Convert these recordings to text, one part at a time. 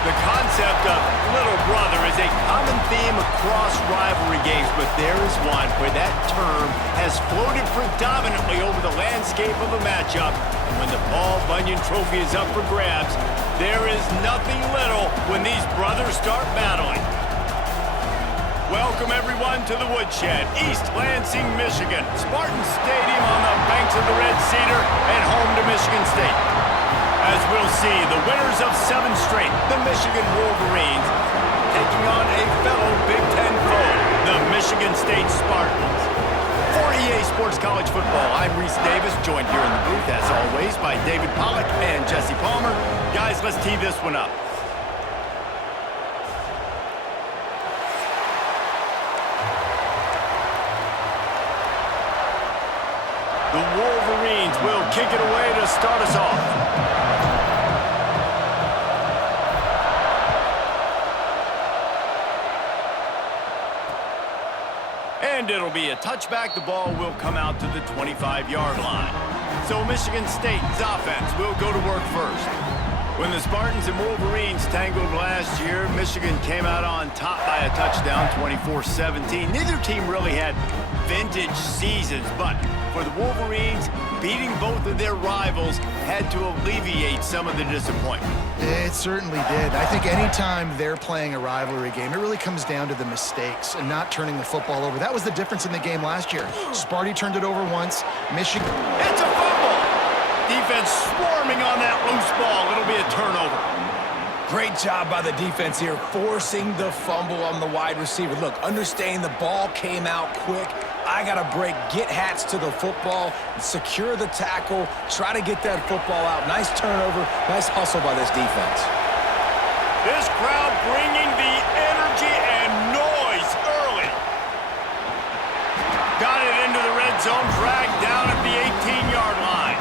The concept of little brother is a common theme across rivalry games, but there is one where that term has floated predominantly over the landscape of a matchup. And when the Paul Bunyan Trophy is up for grabs, there is nothing little when these brothers start battling. Welcome, everyone, to the Woodshed, East Lansing, Michigan. Spartan Stadium on the banks of the Red Cedar and home to Michigan State. As we'll see, the winners of 7 straight, the Michigan Wolverines, taking on a fellow Big Ten foe, the Michigan State Spartans. For EA Sports College Football, I'm Reese Davis, joined here in the booth, as always, by David Pollack and Jesse Palmer. Guys, let's tee this one up. The Wolverines will kick it away to start us off. And it'll be a touchback. The ball will come out to the 25-yard line. So Michigan State's offense will go to work first. When the Spartans and Wolverines tangled last year, Michigan came out on top by a touchdown, 24-17. Neither team really had vintage seasons, but for the Wolverines, beating both of their rivals had to alleviate some of the disappointment. It certainly did. I think anytime they're playing a rivalry game, it really comes down to the mistakes and not turning the football over. That was the difference in the game last year. Sparty turned it over once. Michigan... It's a fumble! Defense swarming on that loose ball. It'll be a turnover. Great job by the defense here, forcing the fumble on the wide receiver. Look, understanding the ball came out quick. I got to break, get hats to the football, secure the tackle, try to get that football out. Nice turnover, nice hustle by this defense. This crowd bringing the energy and noise early. Got it into the red zone, dragged down at the 18-yard line.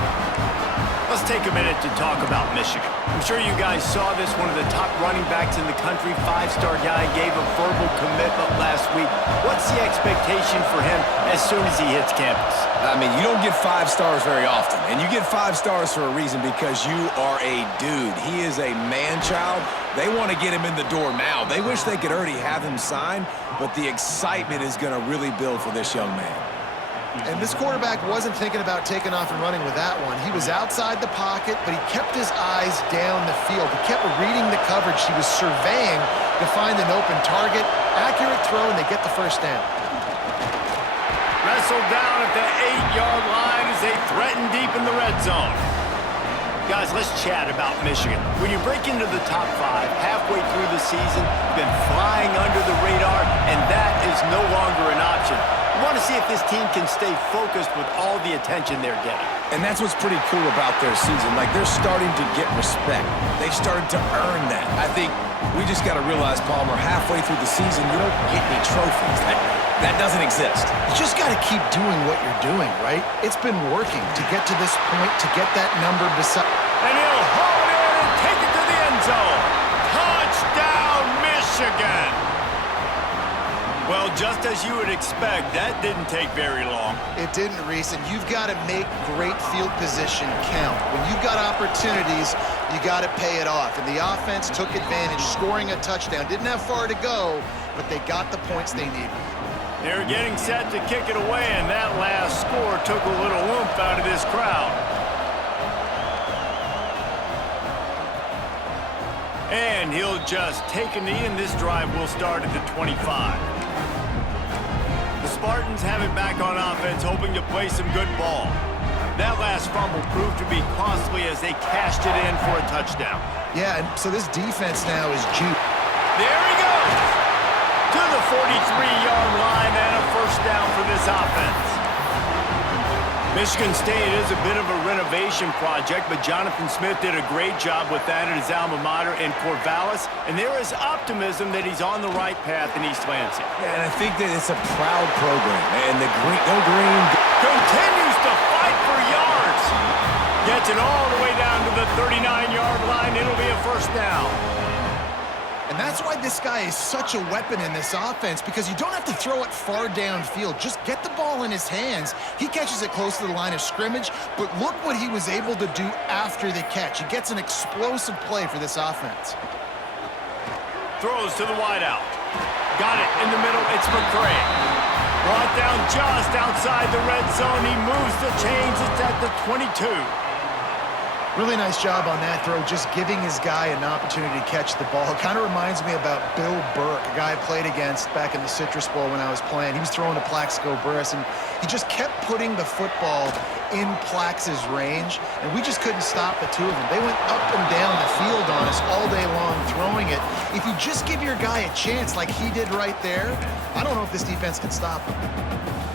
Let's take a minute to talk about Michigan. I'm sure you guys saw this. One of the top running backs in the country, 5-star guy, gave a verbal commitment last week. What's the expectation for him as soon as he hits campus? I mean, you don't get 5 stars very often, and you get 5 stars for a reason, because you are a dude. He is a man-child. They want to get him in the door now. They wish they could already have him signed, but the excitement is going to really build for this young man. And this quarterback wasn't thinking about taking off and running with that one. He was outside the pocket, but he kept his eyes down the field. He kept reading the coverage. He was surveying to find an open target. Accurate throw, and they get the first down. Wrestled down at the 8-yard line as they threaten deep in the red zone. Guys, let's chat about Michigan. When you break into the top 5 halfway through the season, you've been flying under the radar, and that is no longer an option. I want to see if this team can stay focused with all the attention they're getting. And that's what's pretty cool about their season. Like, they're starting to get respect. They've started to earn that. I think we just got to realize, Palmer, halfway through the season, you don't get any trophies. That doesn't exist. You just got to keep doing what you're doing, right? It's been working to get to this point, to get that number beside... And he'll haul it in and take it to the end zone. Touchdown, Michigan! Well, just as you would expect, that didn't take very long. It didn't, Reese, and you've got to make great field position count. When you've got opportunities, you got to pay it off. And the offense took advantage, scoring a touchdown. Didn't have far to go, but they got the points they needed. They're getting set to kick it away, and that last score took a little oomph out of this crowd. And he'll just take a knee, and this drive will start at the 25. The Spartans have it back on offense, hoping to play some good ball. That last fumble proved to be costly as they cashed it in for a touchdown. Yeah, and so this defense now is juke. There he goes! To the 43-yard line and a first down for this offense. Michigan State is a bit of a renovation project, but Jonathan Smith did a great job with that at his alma mater in Corvallis, and there is optimism that he's on the right path in East Lansing. Yeah, and I think that it's a proud program, and the green continues to fight for yards. Gets it all the way down to the 39-yard line. It'll be a first down. And that's why this guy is such a weapon in this offense, because you don't have to throw it far downfield. Just get the ball in his hands. He catches it close to the line of scrimmage, but look what he was able to do after the catch. He gets an explosive play for this offense. Throws to the wideout. Got it in the middle. It's McCray. Brought down just outside the red zone. He moves the chains. It's at the 22. Really nice job on that throw, just giving his guy an opportunity to catch the ball. It kind of reminds me about Bill Burke, a guy I played against back in the Citrus Bowl when I was playing. He was throwing to Plaxico Burress, and he just kept putting the football in Plax's range, and we just couldn't stop the two of them. They went up and down the field on us all day long throwing it. If you just give your guy a chance like he did right there, I don't know if this defense can stop him.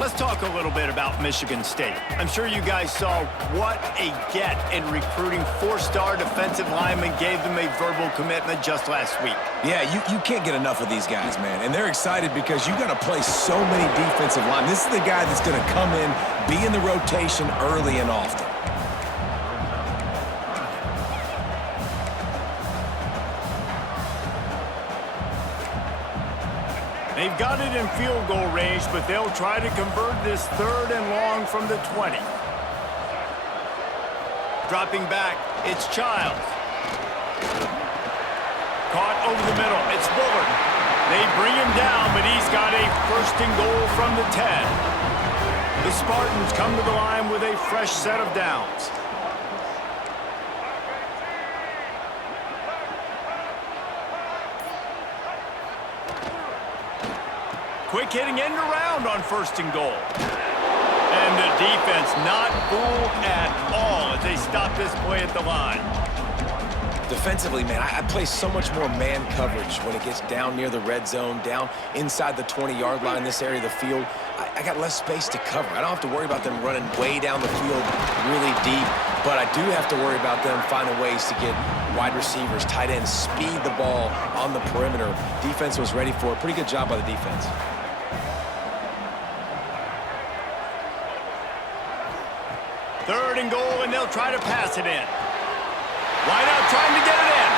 Let's talk a little bit about Michigan State. I'm sure you guys saw what a get in recruiting four-star defensive linemen gave them a verbal commitment just last week. Yeah, you can't get enough of these guys, man. And they're excited because you got to play so many defensive linemen. This is the guy that's going to come in, be in the rotation early and often. They've got it in field goal range, but they'll try to convert this 3rd and long from the 20. Dropping back, it's Childs. Caught over the middle, it's Bullard. They bring him down, but he's got a 1st and goal from the 10. The Spartans come to the line with a fresh set of downs. Quick hitting end around on 1st and goal. And the defense not fooled at all as they stop this play at the line. Defensively, man, I play so much more man coverage when it gets down near the red zone, down inside the 20-yard line in this area of the field. I got less space to cover. I don't have to worry about them running way down the field really deep, but I do have to worry about them finding ways to get wide receivers, tight ends, speed the ball on the perimeter. Defense was ready for it. Pretty good job by the defense. 3rd and goal, and they'll try to pass it in. Wide out trying to get it in.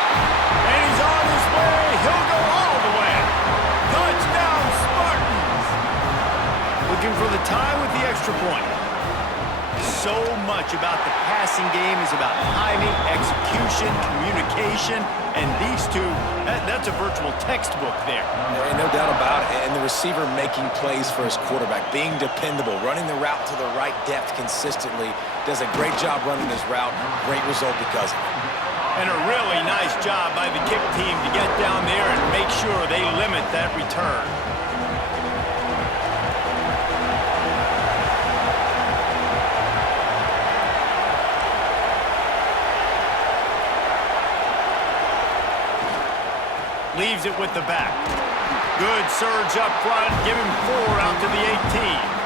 And he's on his way. He'll go all the way. Touchdown, Spartans. Looking for the tie with the extra point. So much about the passing game is about timing, execution, communication, and these two, that's a virtual textbook there. No doubt about it. And the receiver making plays for his quarterback, being dependable, running the route to the right depth consistently, does a great job running his route. Great result because of it. And a really nice job by the kick team to get down there and make sure they limit that return. Leaves it with the back. Good surge up front. Give him 4 out to the 18.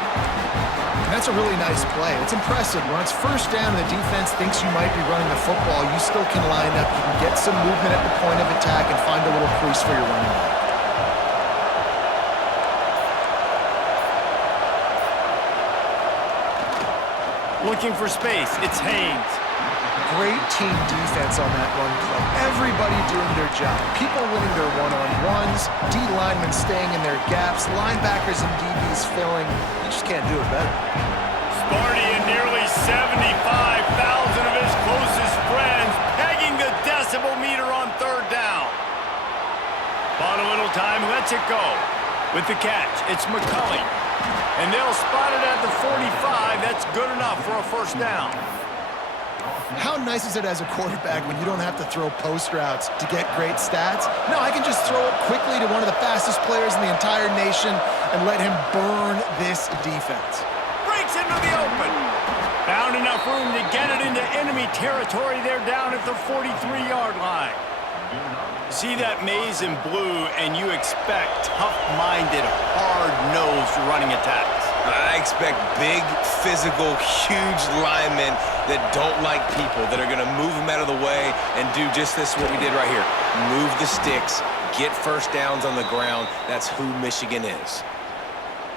That's a really nice play. It's impressive. When it's 1st down and the defense thinks you might be running the football, you still can line up. You can get some movement at the point of attack and find a little crease for your running back. Looking for space. It's Haynes. Great team defense on that run play. Everybody doing their job. People winning their one-on-ones, D linemen staying in their gaps, linebackers and DBs filling. You just can't do it better. Sparty and nearly 75,000 of his closest friends pegging the decibel meter on 3rd down. Bought a little time, lets it go. With the catch, it's McCulley. And they'll spot it at the 45. That's good enough for a 1st down. How nice is it as a quarterback when you don't have to throw post routes to get great stats? No, I can just throw it quickly to one of the fastest players in the entire nation and let him burn this defense. Breaks into the open. Found enough room to get it into enemy territory. They're down at the 43-yard line. See that maze in blue, and you expect tough-minded, hard-nosed running attacks. I expect big, physical, huge linemen that don't like people, that are going to move them out of the way and do just this, what we did right here. Move the sticks, get 1st downs on the ground. That's who Michigan is.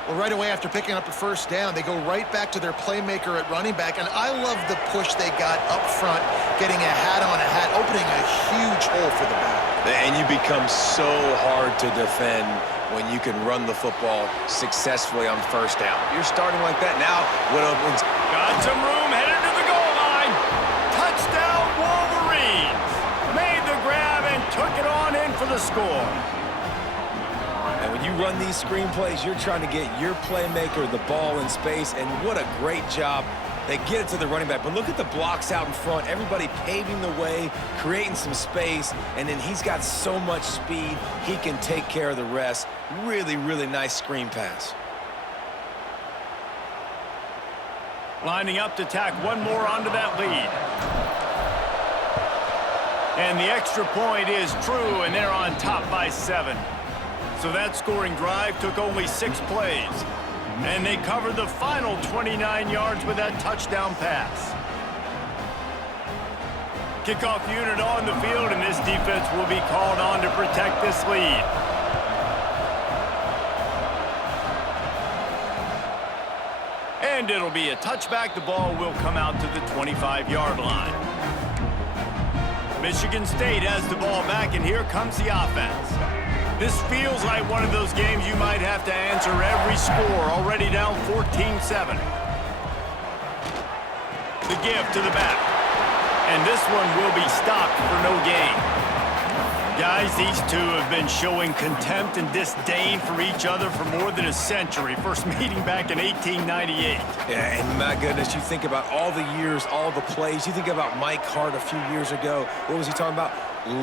Well, right away after picking up a 1st down, they go right back to their playmaker at running back, and I love the push they got up front, getting a hat on a hat, opening a huge hole for the back. And you become so hard to defend when you can run the football successfully on 1st down. You're starting like that now. What opens? Got some room, headed to the goal line. Touchdown, Wolverines. Made the grab and took it on in for the to score. And when you run these screenplays, you're trying to get your playmaker the ball in space, and what a great job. They get it to the running back, but look at the blocks out in front. Everybody paving the way, creating some space, and then he's got so much speed, he can take care of the rest. Really, really nice screen pass. Lining up to tack one more onto that lead. And the extra point is true, and they're on top by 7. So that scoring drive took only 6 plays. And they covered the final 29 yards with that touchdown pass. Kickoff unit on the field, and this defense will be called on to protect this lead. And it'll be a touchback. The ball will come out to the 25-yard line. Michigan State has the ball back, and here comes the offense. This feels like one of those games you might have to answer every score, already down 14-7. The give to the back. And this one will be stopped for no gain. Guys, these two have been showing contempt and disdain for each other for more than a century. First meeting back in 1898. Yeah, and my goodness, you think about all the years, all the plays. You think about Mike Hart a few years ago. What was he talking about?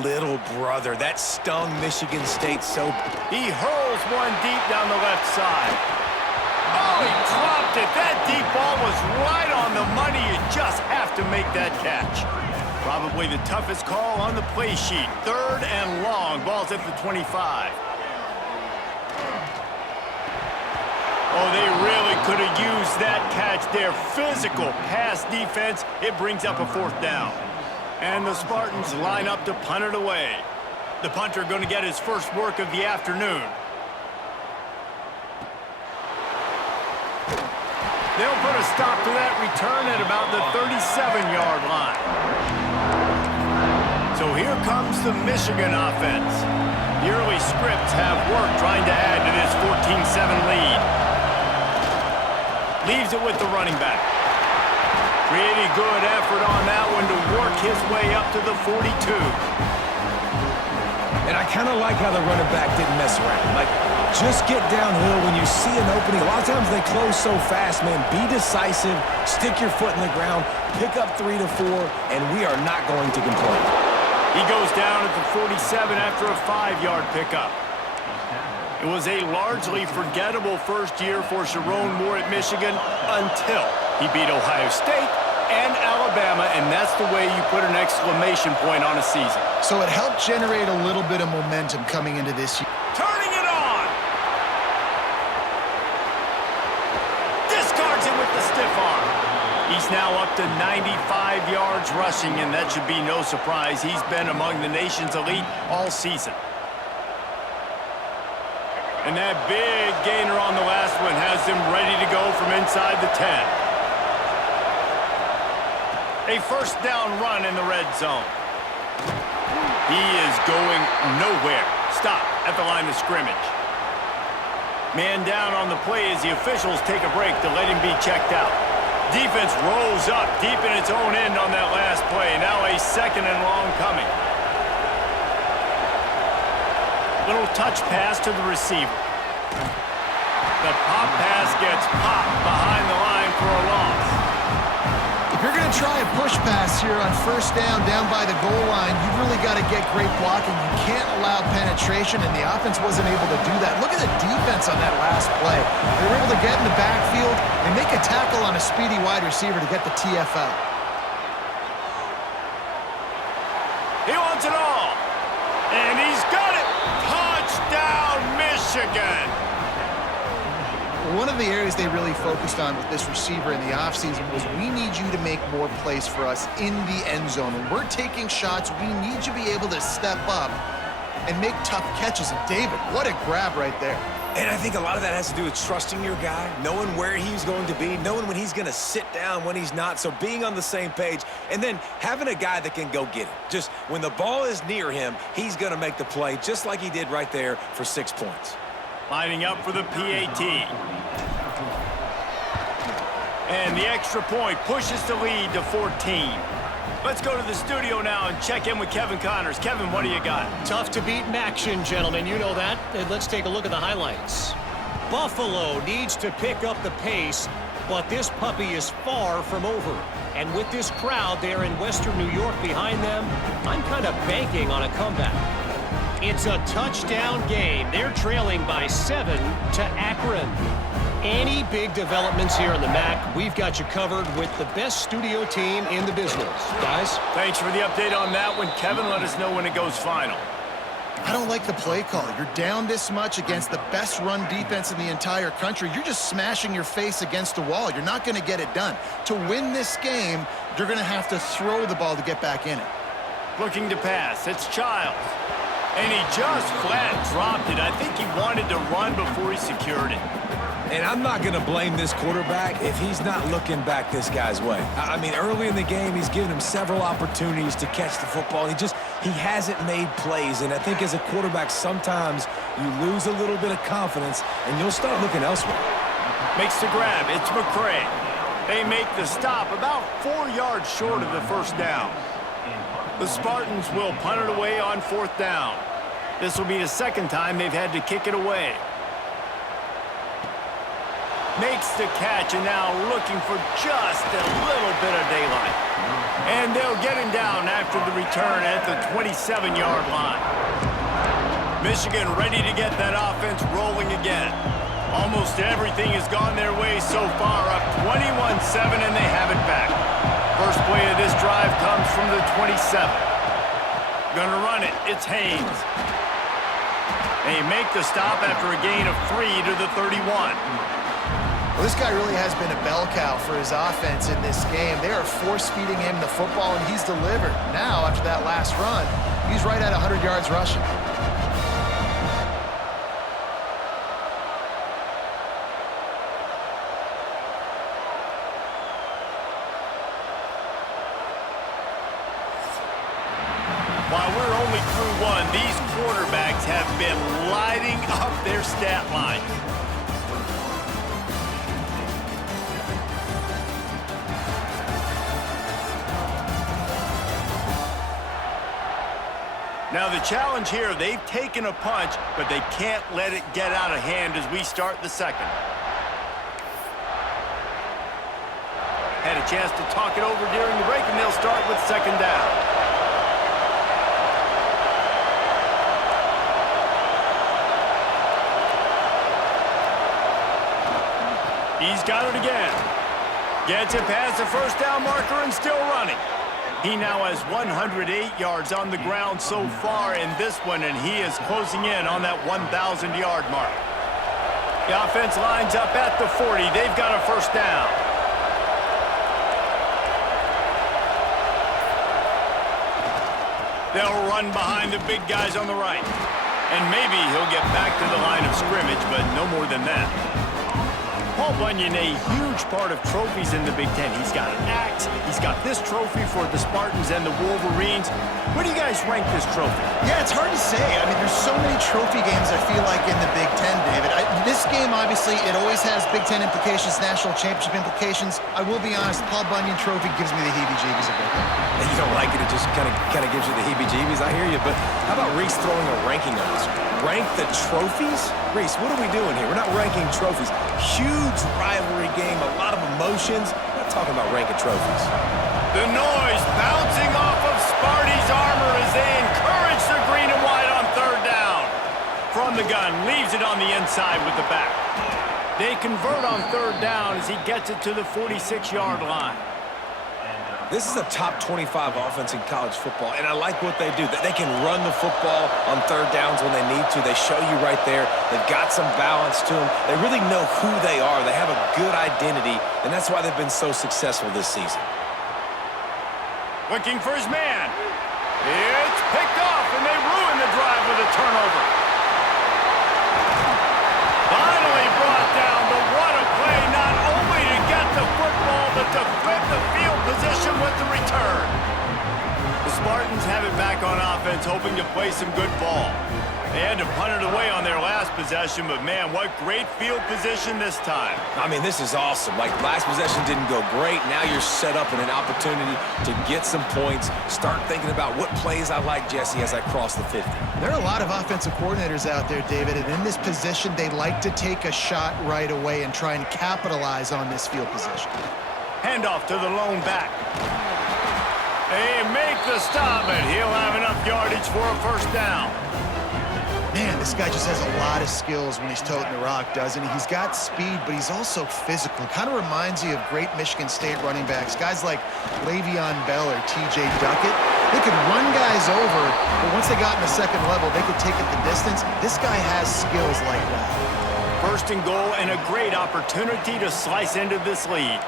Little brother. That stung Michigan State so. He hurls one deep down the left side. Oh, he dropped it. That deep ball was right on the money. You just have to make that catch. Probably the toughest call on the play sheet. 3rd and long. Ball's at the 25. Oh, they really could have used that catch there. Physical pass defense. It brings up a 4th down. And the Spartans line up to punt it away. The punter going to get his first work of the afternoon. They'll put a stop to that return at about the 37-yard line. So here comes the Michigan offense. The early scripts have worked trying to add to this 14-7 lead. Leaves it with the running back. Pretty good effort on that one to work his way up to the 42. And I kind of like how the running back didn't mess around. Like, just get downhill when you see an opening. A lot of times they close so fast, man. Be decisive, stick your foot in the ground, pick up 3 to 4, and we are not going to complain. He goes down at the 47 after a 5-yard pickup. It was a largely forgettable first year for Sharon Moore at Michigan until he beat Ohio State and Alabama, and that's the way you put an exclamation point on a season. So it helped generate a little bit of momentum coming into this year. Turning it on! Discards it with the stiff arm. He's now up to 95 yards rushing, and that should be no surprise. He's been among the nation's elite all season. And that big gainer on the last one has him ready to go from inside the 10. A first down run in the red zone. He is going nowhere. Stop at the line of scrimmage. Man down on the play as the officials take a break to let him be checked out. Defense rolls up deep in its own end on that last play. Now a 2nd and long coming. Little touch pass to the receiver. The pop pass gets popped behind the line for a loss. If you're going to try a push pass here on first down by the goal line, you've really got to get great blocking. You can't allow penetration, and the offense wasn't able to do that. Look at the defense on that last play. They were able to get in the backfield and make a tackle on a speedy wide receiver to get the TFL. He wants it all. And he's got it. Touchdown, Michigan. One of the areas they really focused on with this receiver in the offseason was we need you to make more plays for us in the end zone. When we're taking shots, we need you to be able to step up and make tough catches. And David, what a grab right there. And I think a lot of that has to do with trusting your guy, knowing where he's going to be, knowing when he's going to sit down, when he's not. So being on the same page, and then having a guy that can go get it. Just when the ball is near him, he's going to make the play, just like he did right there for 6 points. Lining up for the PAT. And the extra point pushes the lead to 14. Let's go to the studio now and check in with Kevin Connors. Kevin, what do you got? Tough to beat action, gentlemen. You know that. And let's take a look at the highlights. Buffalo needs to pick up the pace, but this puppy is far from over. And with this crowd there in Western New York behind them, I'm kind of banking on a comeback. It's a touchdown game. They're trailing by 7 to Akron. Any big developments here in the MAC, we've got you covered with the best studio team in the business. Guys? Thanks for the update on that one. Kevin, let us know when it goes final. I don't like the play call. You're down this much against the best run defense in the entire country. You're just smashing your face against the wall. You're not going to get it done. To win this game, you're going to have to throw the ball to get back in it. Looking to pass. It's Childs. And he just flat dropped it. I think he wanted to run before he secured it. And I'm not going to blame this quarterback if he's not looking back this guy's way. I mean, early in the game, he's given him several opportunities to catch the football. He hasn't made plays. And I think as a quarterback, sometimes you lose a little bit of confidence, and you'll start looking elsewhere. Makes the grab. It's McCray. They make the stop about 4 yards short of the first down. The Spartans will punt it away on 4th down. This will be the second time they've had to kick it away. Makes the catch, and now looking for just a little bit of daylight. And they'll get him down after the return at the 27-yard line. Michigan ready to get that offense rolling again. Almost everything has gone their way so far, up 21-7, and they have it back. First play of this drive comes from the 27. Gonna run it. It's Haynes. They make the stop after a gain of 3 to the 31. Well, this guy really has been a bell cow for his offense in this game. They are force-feeding him the football, and he's delivered. Now, after that last run, he's right at 100 yards rushing. While we're only through one, these quarterbacks have been lighting up their stat line. Now the challenge here, they've taken a punch, but they can't let it get out of hand as we start the second. Had a chance to talk it over during the break, and they'll start with 2nd down. He's got it again. Gets it past the 1st down marker and still running. He now has 108 yards on the ground so far in this one, and he is closing in on that 1,000-yard mark. The offense lines up at the 40. They've got a 1st down. They'll run behind the big guys on the right. And maybe he'll get back to the line of scrimmage, but no more than that. Paul Bunyan, a huge part of trophies in the Big Ten. He's got an axe. He's got this trophy for the Spartans and the Wolverines. Where do you guys rank this trophy? Yeah, it's hard to say. I mean, there's so many trophy games, I feel like, in the Big Ten, David. This game, obviously, it always has Big Ten implications, national championship implications. I will be honest, the Paul Bunyan trophy gives me the heebie-jeebies a bit. And you don't like it, it just kind of gives you the heebie-jeebies. I hear you, but how about Reese throwing a ranking on us? Rank the trophies? Reese, what are we doing here? We're not ranking trophies. Huge rivalry game, a lot of emotions. We're not talking about ranking trophies. The noise bouncing off of Sparty's armor as they encourage the green and white on 3rd down. From the gun, leaves it on the inside with the back. They convert on 3rd down as he gets it to the 46-yard line. This is a top 25 offense in college football, and I like what they do. They can run the football on 3rd downs when they need to. They show you right there. They've got some balance to them. They really know who they are. They have a good identity, and that's why they've been so successful this season. Looking for his man. It's picked off, and they ruin the drive with a turnover. Finally brought down, but what a play, not only to get the football, but to flip the field position with the return. The Spartans have it back on offense, hoping to play play some good ball. They had to punt it away on their last possession, but man, what great field position this time. I mean, this is awesome. Like, last possession didn't go great. Now you're set up in an opportunity to get some points. Start thinking about what plays I like, Jesse, as I cross the 50. There are a lot of offensive coordinators out there, David, and in this position, they like to take a shot right away and try and capitalize on this field position. Handoff to the lone back. They make the stop, and he'll have enough yardage for a first down. Man, this guy just has a lot of skills when he's toting the rock, doesn't he? He's got speed, but he's also physical. Kind of reminds you of great Michigan State running backs, guys like Le'Veon Bell or T.J. Duckett. They could run guys over, but once they got in the second level, they could take it the distance. This guy has skills like that. First and goal, and a great opportunity to slice into this lead.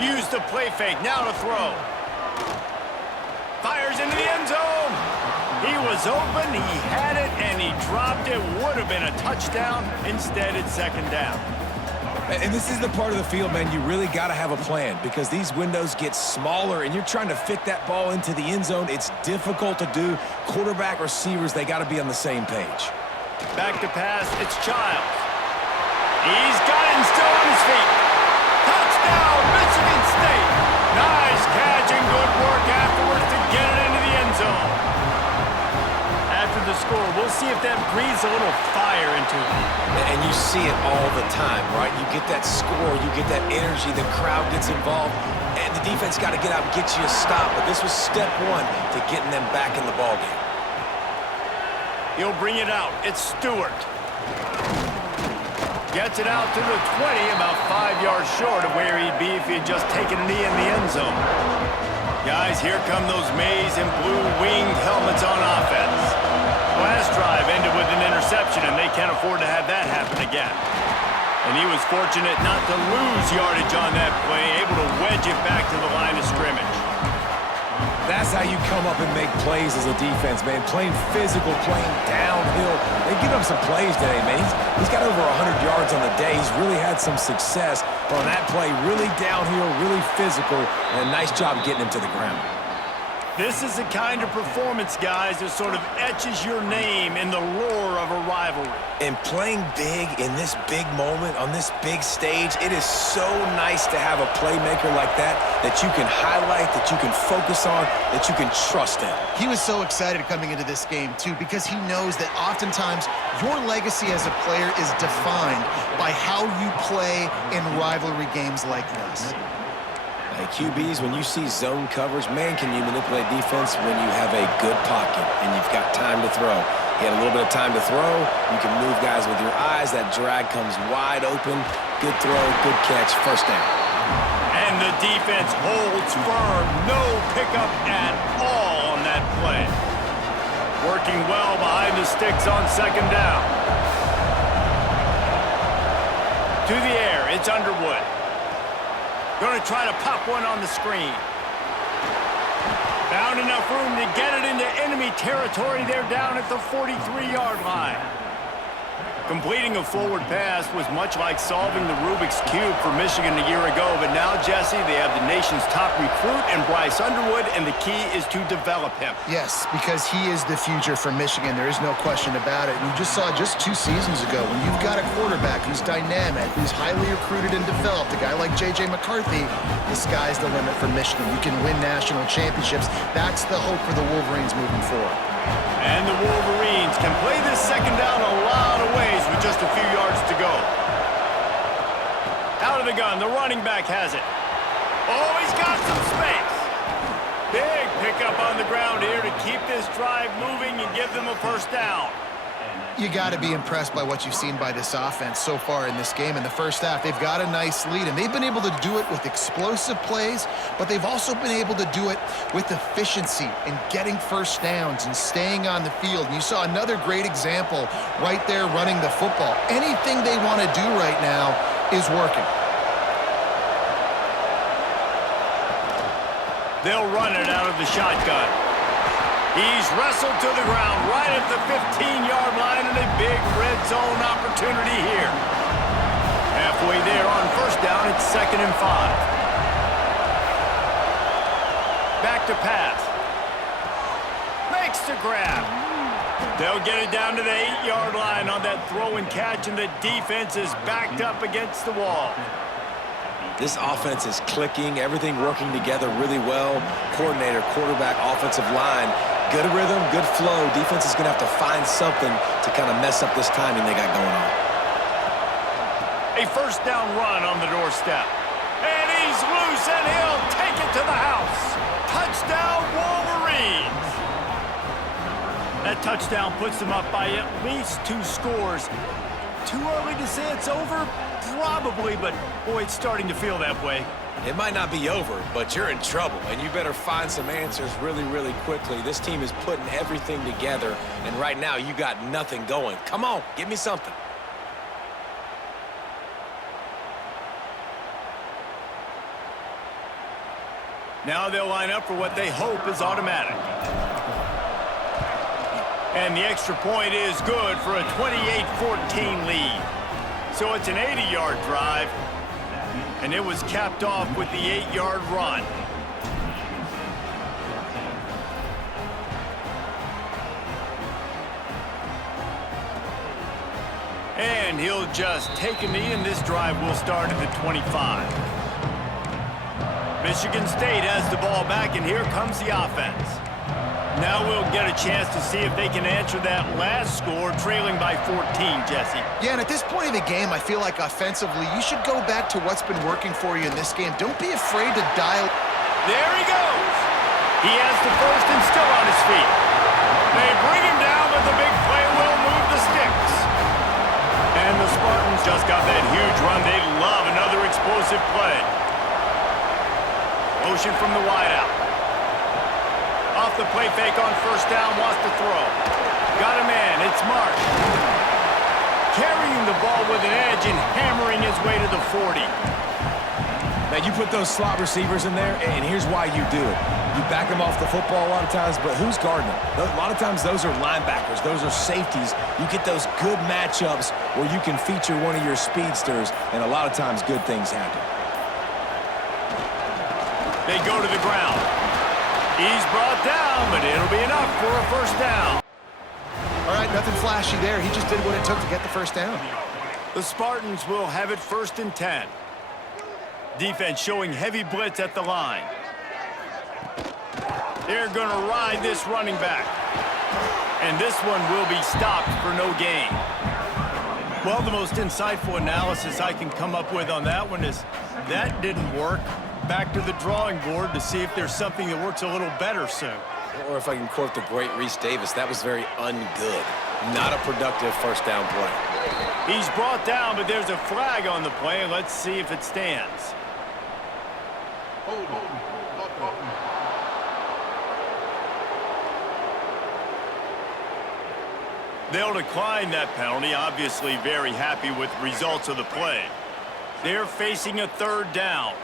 Use the play fake, now to throw. Fires into the end zone. He was open, he had it, and he dropped it. Would have been a touchdown. Instead, it's second down. And this is the part of the field, man, you really got to have a plan because these windows get smaller and you're trying to fit that ball into the end zone. It's difficult to do. Quarterback, receivers, they got to be on the same page. Back to pass, it's Childs. He's got it and still on his feet. Touchdown, Michigan State. Nice catch and good work afterwards to get it into the end zone. After the score, we'll see if that breathes a little fire into them. And you see it all the time, right? You get that score, you get that energy, the crowd gets involved, and the defense got to get out and get you a stop. But this was step one to getting them back in the ballgame. He'll bring it out. It's Stewart. Gets it out to the 20, about 5 yards short of where he'd be if he had just taken a knee in the end zone. Guys, here come those maize and blue winged helmets on offense. Last drive ended with an interception, and they can't afford to have that happen again. And he was fortunate not to lose yardage on that play, able to wedge it back to the line of scrimmage. That's how you come up and make plays as a defense, man. Playing physical, playing downhill. They give him some plays today, man. He's got over 100 yards on the day. He's really had some success on that play. Really downhill, really physical, and a nice job getting him to the ground. This is the kind of performance, guys, that sort of etches your name in the roar of a rivalry. And playing big in this big moment, on this big stage, it is so nice to have a playmaker like that you can highlight, that you can focus on, that you can trust in. He was so excited coming into this game, too, because he knows that oftentimes your legacy as a player is defined by how you play in rivalry games like this. Hey, QBs, when you see zone coverage, man, can you manipulate defense when you have a good pocket and you've got time to throw. You had a little bit of time to throw. You can move guys with your eyes. That drag comes wide open. Good throw, good catch, first down. And the defense holds firm. No pickup at all on that play. Working well behind the sticks on second down. To the air, it's Underwood. Going to try to pop one on the screen. Found enough room to get it into enemy territory. They're down at the 43-yard line. Completing a forward pass was much like solving the Rubik's Cube for Michigan a year ago, but now, Jesse, they have the nation's top recruit in Bryce Underwood, and the key is to develop him. Yes, because he is the future for Michigan. There is no question about it. And you just saw just 2 seasons ago, when you've got a quarterback who's dynamic, who's highly recruited and developed, a guy like J.J. McCarthy, the sky's the limit for Michigan. You can win national championships. That's the hope for the Wolverines moving forward. And the Wolverines can play this second down a lot of ways with just a few yards to go. Out of the gun, the running back has it. Oh, he's got some space. Big pickup on the ground here to keep this drive moving and give them a first down. You got to be impressed by what you've seen by this offense so far in this game. In the first half, they've got a nice lead, and they've been able to do it with explosive plays, but they've also been able to do it with efficiency and getting first downs and staying on the field. And you saw another great example right there running the football. Anything they want to do right now is working. They'll run it out of the shotgun. He's wrestled to the ground right at the 15-yard line, and a big red zone opportunity here. Halfway there on first down, it's 2nd and 5. Back to pass. Makes the grab. They'll get it down to the 8-yard line on that throw and catch, and the defense is backed up against the wall. This offense is clicking, everything working together really well. Coordinator, quarterback, offensive line, good rhythm, good flow. Defense is going to have to find something to kind of mess up this timing they got going on. A first down run on the doorstep. And he's loose, and he'll take it to the house. Touchdown, Wolverines! That touchdown puts them up by at least 2 scores. Too early to say it's over? Probably, but boy, it's starting to feel that way. It might not be over, but you're in trouble, and you better find some answers really, really quickly. This team is putting everything together, and right now you got nothing going. Come on, give me something. Now they'll line up for what they hope is automatic. And the extra point is good for a 28-14 lead. So it's an 80-yard drive, and it was capped off with the 8-yard run. And he'll just take a knee, and this drive will start at the 25. Michigan State has the ball back, and here comes the offense. Now we'll get a chance to see if they can answer that last score, trailing by 14, Jesse. Yeah, and at this point in the game, I feel like offensively, you should go back to what's been working for you in this game. Don't be afraid to dial. There he goes. He has the first and still on his feet. They bring him down, but the big play will move the sticks. And the Spartans just got that huge run. They love another explosive play. Motion from the wideout. Off the play fake on first down, wants to throw. Got a man, it's Mark. Carrying the ball with an edge and hammering his way to the 40. Now, you put those slot receivers in there, and here's why you do it. You back them off the football a lot of times, but who's guarding them? A lot of times, those are linebackers. Those are safeties. You get those good matchups where you can feature one of your speedsters, and a lot of times, good things happen. They go to the ground. He's brought down, but it'll be enough for a first down. All right, nothing flashy there. He just did what it took to get the first down. The Spartans will have it 1st and 10. Defense showing heavy blitz at the line. They're going to ride this running back. And this one will be stopped for no gain. Well, the most insightful analysis I can come up with on that one is that didn't work. Back to the drawing board to see if there's something that works a little better soon. Or if I can quote the great Reese Davis, that was very ungood. Not a productive first down play. He's brought down, but there's a flag on the play. Let's see if it stands. They'll decline that penalty, obviously very happy with the results of the play. They're facing a 3rd down.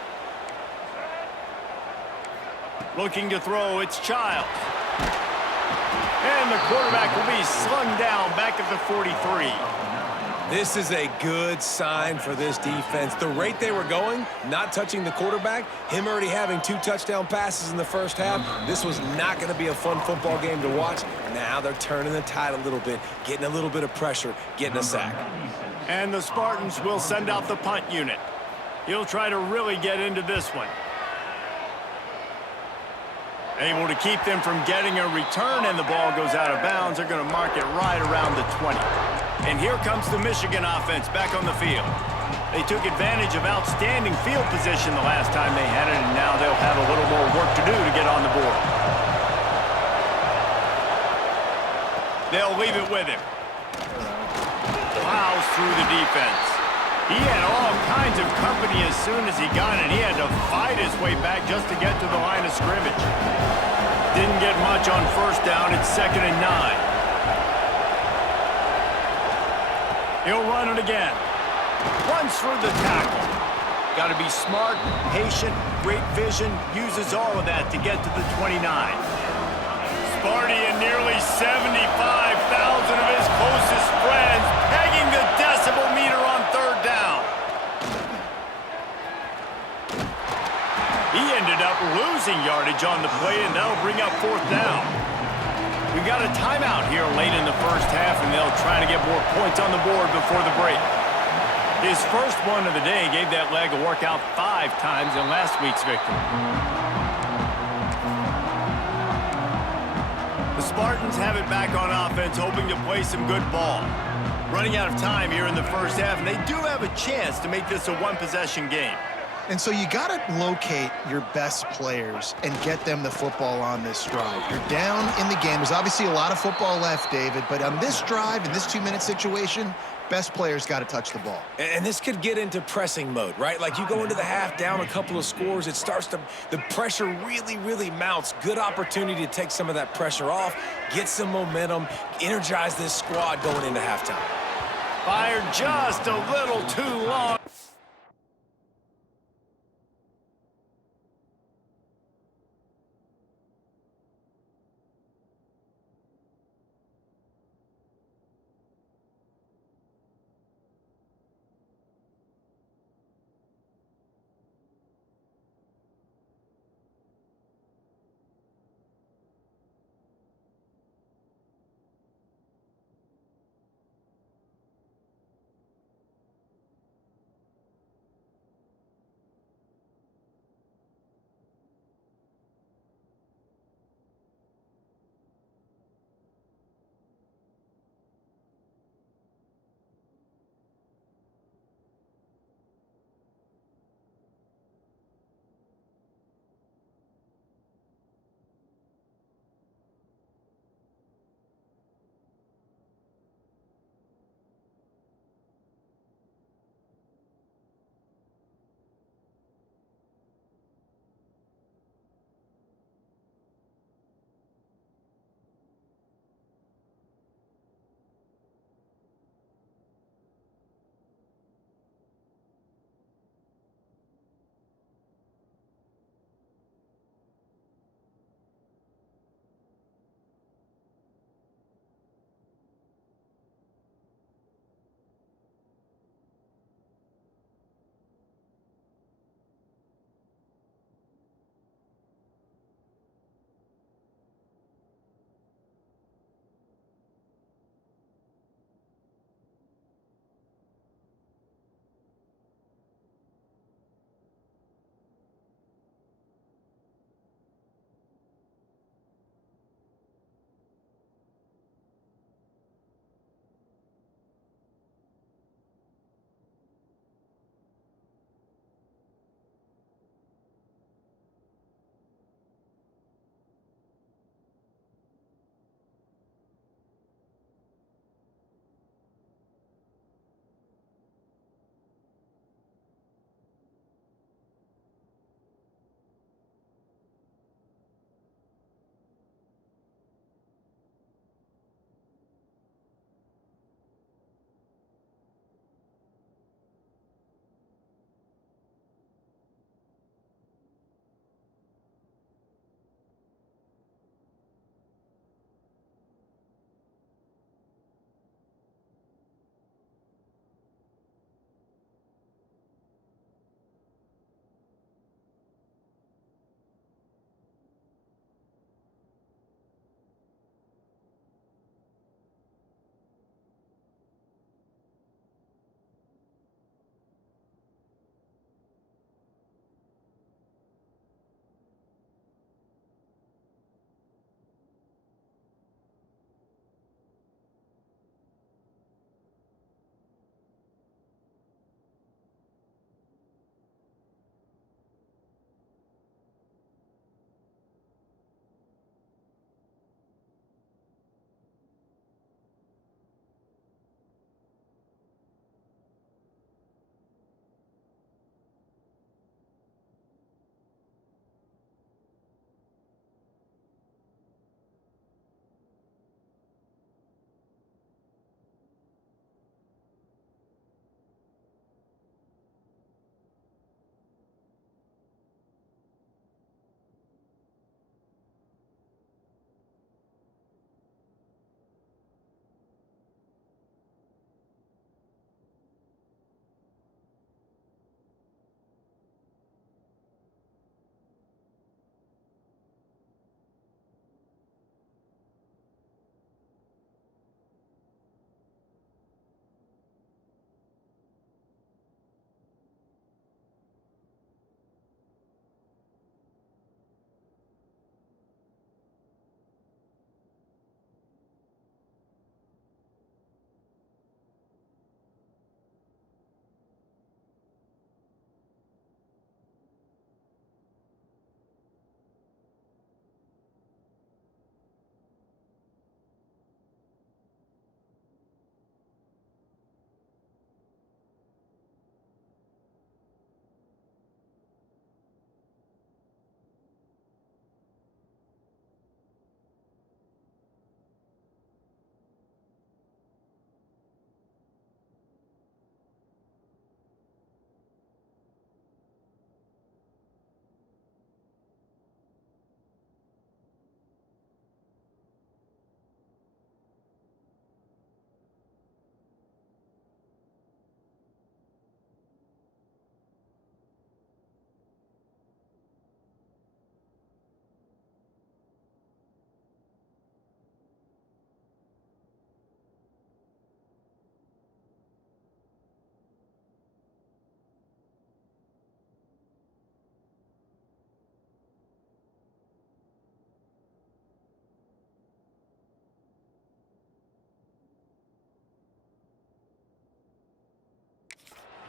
Looking to throw, it's Childs. And the quarterback will be slung down back at the 43. This is a good sign for this defense. The rate they were going, not touching the quarterback, him already having 2 touchdown passes in the first half, this was not going to be a fun football game to watch. Now they're turning the tide a little bit, getting a little bit of pressure, getting a sack. And the Spartans will send out the punt unit. He'll try to really get into this one. Able to keep them from getting a return, and the ball goes out of bounds. They're going to mark it right around the 20. And here comes the Michigan offense back on the field. They took advantage of outstanding field position the last time they had it, and now they'll have a little more work to do to get on the board. They'll leave it with him. Plows through the defense. He had all kinds of company as soon as he got it. He had to fight his way back just to get to the line of scrimmage. Didn't get much on first down. It's 2nd and 9. He'll run it again. Runs through the tackle. Got to be smart, patient, great vision. Uses all of that to get to the 29. Sparty and nearly 75,000 of his closest friends pegging the decibel meter on 3rd down. He ended up up losing yardage on the play, and that'll bring up fourth down. We got a timeout here late in the first half, and they'll try to get more points on the board before the break. His first one of the day gave that leg a workout 5 times in last week's victory. The Spartans have it back on offense, hoping to play some good ball. Running out of time here in the first half, and they do have a chance to make this a one-possession game. And so you got to locate your best players and get them the football on this drive. You're down in the game. There's obviously a lot of football left, David, but on this drive, in this 2-minute situation, best players got to touch the ball. And this could get into pressing mode, right? Like you go into the half down a couple of scores, it starts to, the pressure really, really mounts. Good opportunity to take some of that pressure off, get some momentum, energize this squad going into halftime. Fired just a little too long.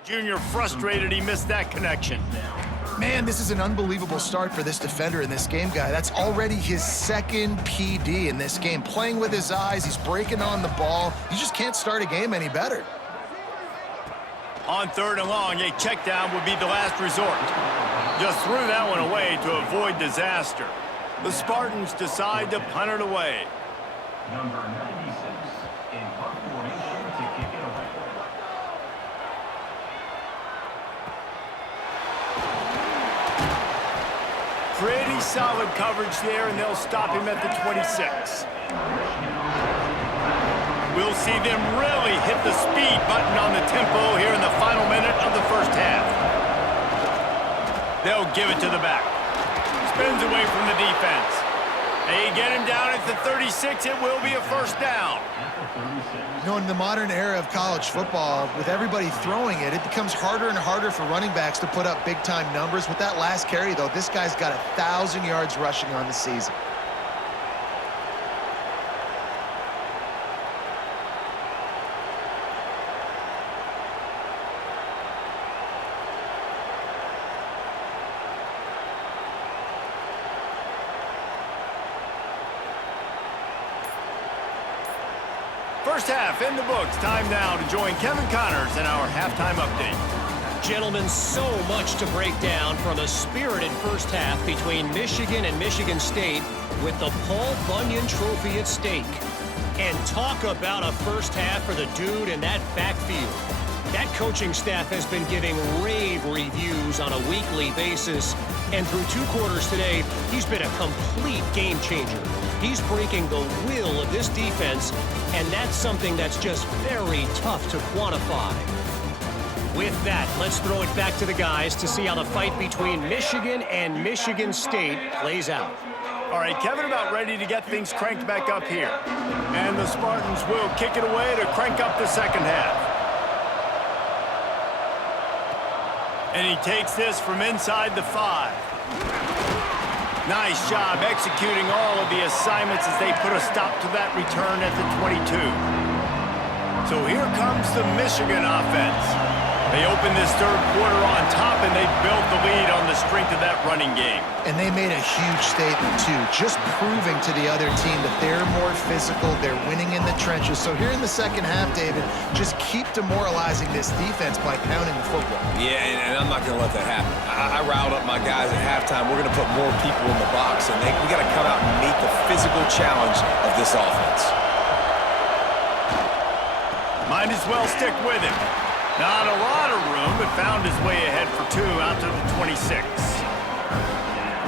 Junior frustrated he missed that connection. Man, this is an unbelievable start for this defender in this game, guy. That's already his second PD in this game. Playing with his eyes, he's breaking on the ball. You just can't start a game any better. On 3rd and long, a check down would be the last resort. Just threw that one away to avoid disaster. The Spartans decide to punt it away. Number 96 in punt formation to kick it away. Pretty solid coverage there, and they'll stop him at the 26. We'll see them really hit the speed button on the tempo here in the final minute of the first half. They'll give it to the back. Spins away from the defense. They get him down at the 36. It will be a first down. You know, in the modern era of college football, with everybody throwing it, it becomes harder and harder for running backs to put up big-time numbers. With that last carry, though, this guy's got 1,000 yards rushing on the season. First half in the books. Time now to join Kevin Connors in our halftime update. Gentlemen, so much to break down from a spirited first half between Michigan and Michigan State with the Paul Bunyan Trophy at stake. And talk about a first half for the dude in that backfield. That coaching staff has been giving rave reviews on a weekly basis. And through 2 quarters today, he's been a complete game changer. He's breaking the will of this defense, and that's something that's just very tough to quantify. With that, let's throw it back to the guys to see how the fight between Michigan and Michigan State plays out. All right, Kevin about ready to get things cranked back up here. And the Spartans will kick it away to crank up the second half. And he takes this from inside the 5. Nice job executing all of the assignments as they put a stop to that return at the 22. So here comes the Michigan offense. They open this 3rd quarter on top, and they built the lead on the strength of that running game. And they made a huge statement, too, just proving to the other team that they're more physical, they're winning in the trenches. So here in the second half, David, just keep demoralizing this defense by pounding the football. Yeah, and I'm not going to let that happen. I riled up my guys at halftime. We're going to put more people in the box, and we got to come out and meet the physical challenge of this offense. Might as well stick with him. Not a lot of room, but found his way ahead for 2 out to the 26.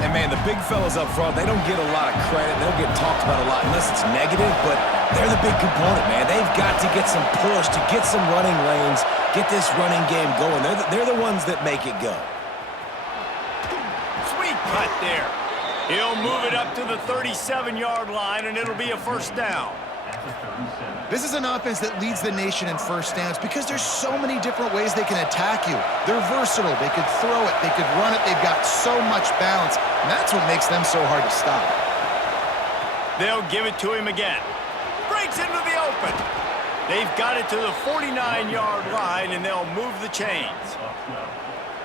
And, man, the big fellas up front, they don't get a lot of credit. They don't get talked about a lot unless it's negative, but they're the big component, man. They've got to get some push, to get some running lanes, get this running game going. They're the ones that make it go. Sweet cut there. He'll move it up to the 37-yard line, and it'll be a first down. This is an offense that leads the nation in first downs because there's so many different ways they can attack you. They're versatile. They could throw it. They could run it. They've got so much balance, and that's what makes them so hard to stop. They'll give it to him again. Breaks into the open. They've got it to the 49-yard line, and they'll move the chains.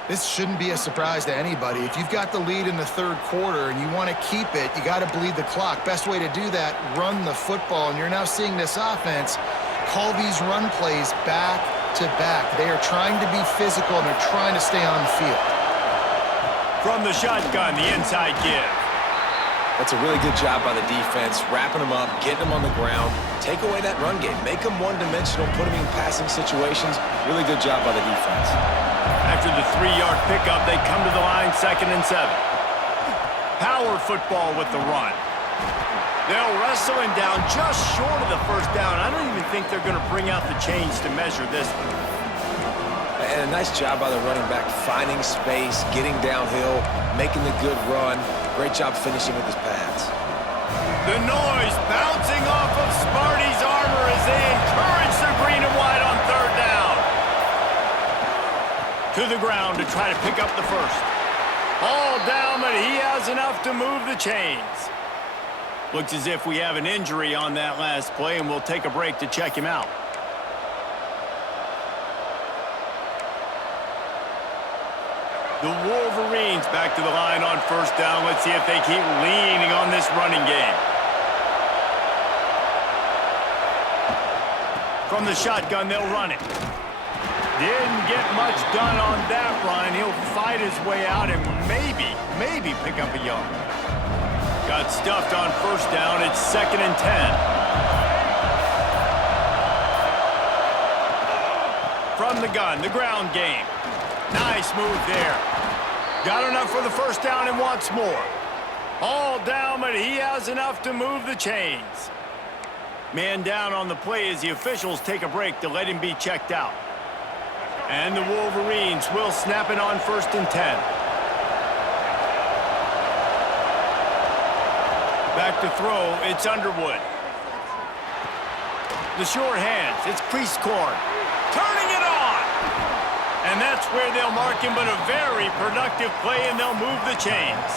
This shouldn't be a surprise to anybody. If you've got the lead in the 3rd quarter and you want to keep it, you got to bleed the clock. Best way to do that, run the football. And you're now seeing this offense call these run plays back to back. They are trying to be physical, and they're trying to stay on the field. From the shotgun, the inside give. That's a really good job by the defense, wrapping them up, getting them on the ground. Take away that run game. Make them one-dimensional, put them in passing situations. Really good job by the defense. After the 3-yard pickup, they come to the line 2nd and 7. Power football with the run. They'll wrestle him down just short of the first down. I don't even think they're going to bring out the chains to measure this one. And a nice job by the running back, finding space, getting downhill, making the good run. Great job finishing with his pads. The noise bouncing off of Sparty's armor as they encourage the green and white on 3rd down. To the ground to try to pick up the first. All down, but he has enough to move the chains. Looks as if we have an injury on that last play, and we'll take a break to check him out. The Wolverines back to the line on first down. Let's see if they keep leaning on this running game. From the shotgun, they'll run it. Didn't get much done on that run. He'll fight his way out and maybe pick up a yard. Got stuffed on first down. It's 2nd and 10. From the gun, the ground game. Nice move there. Got enough for the first down and wants more. All down, but he has enough to move the chains. Man down on the play as the officials take a break to let him be checked out. And the Wolverines will snap it on 1st and 10. Back to throw, it's Underwood. The short hands, it's Priestcorn. Turning it on! And that's where they'll mark him, but a very productive play, and they'll move the chains.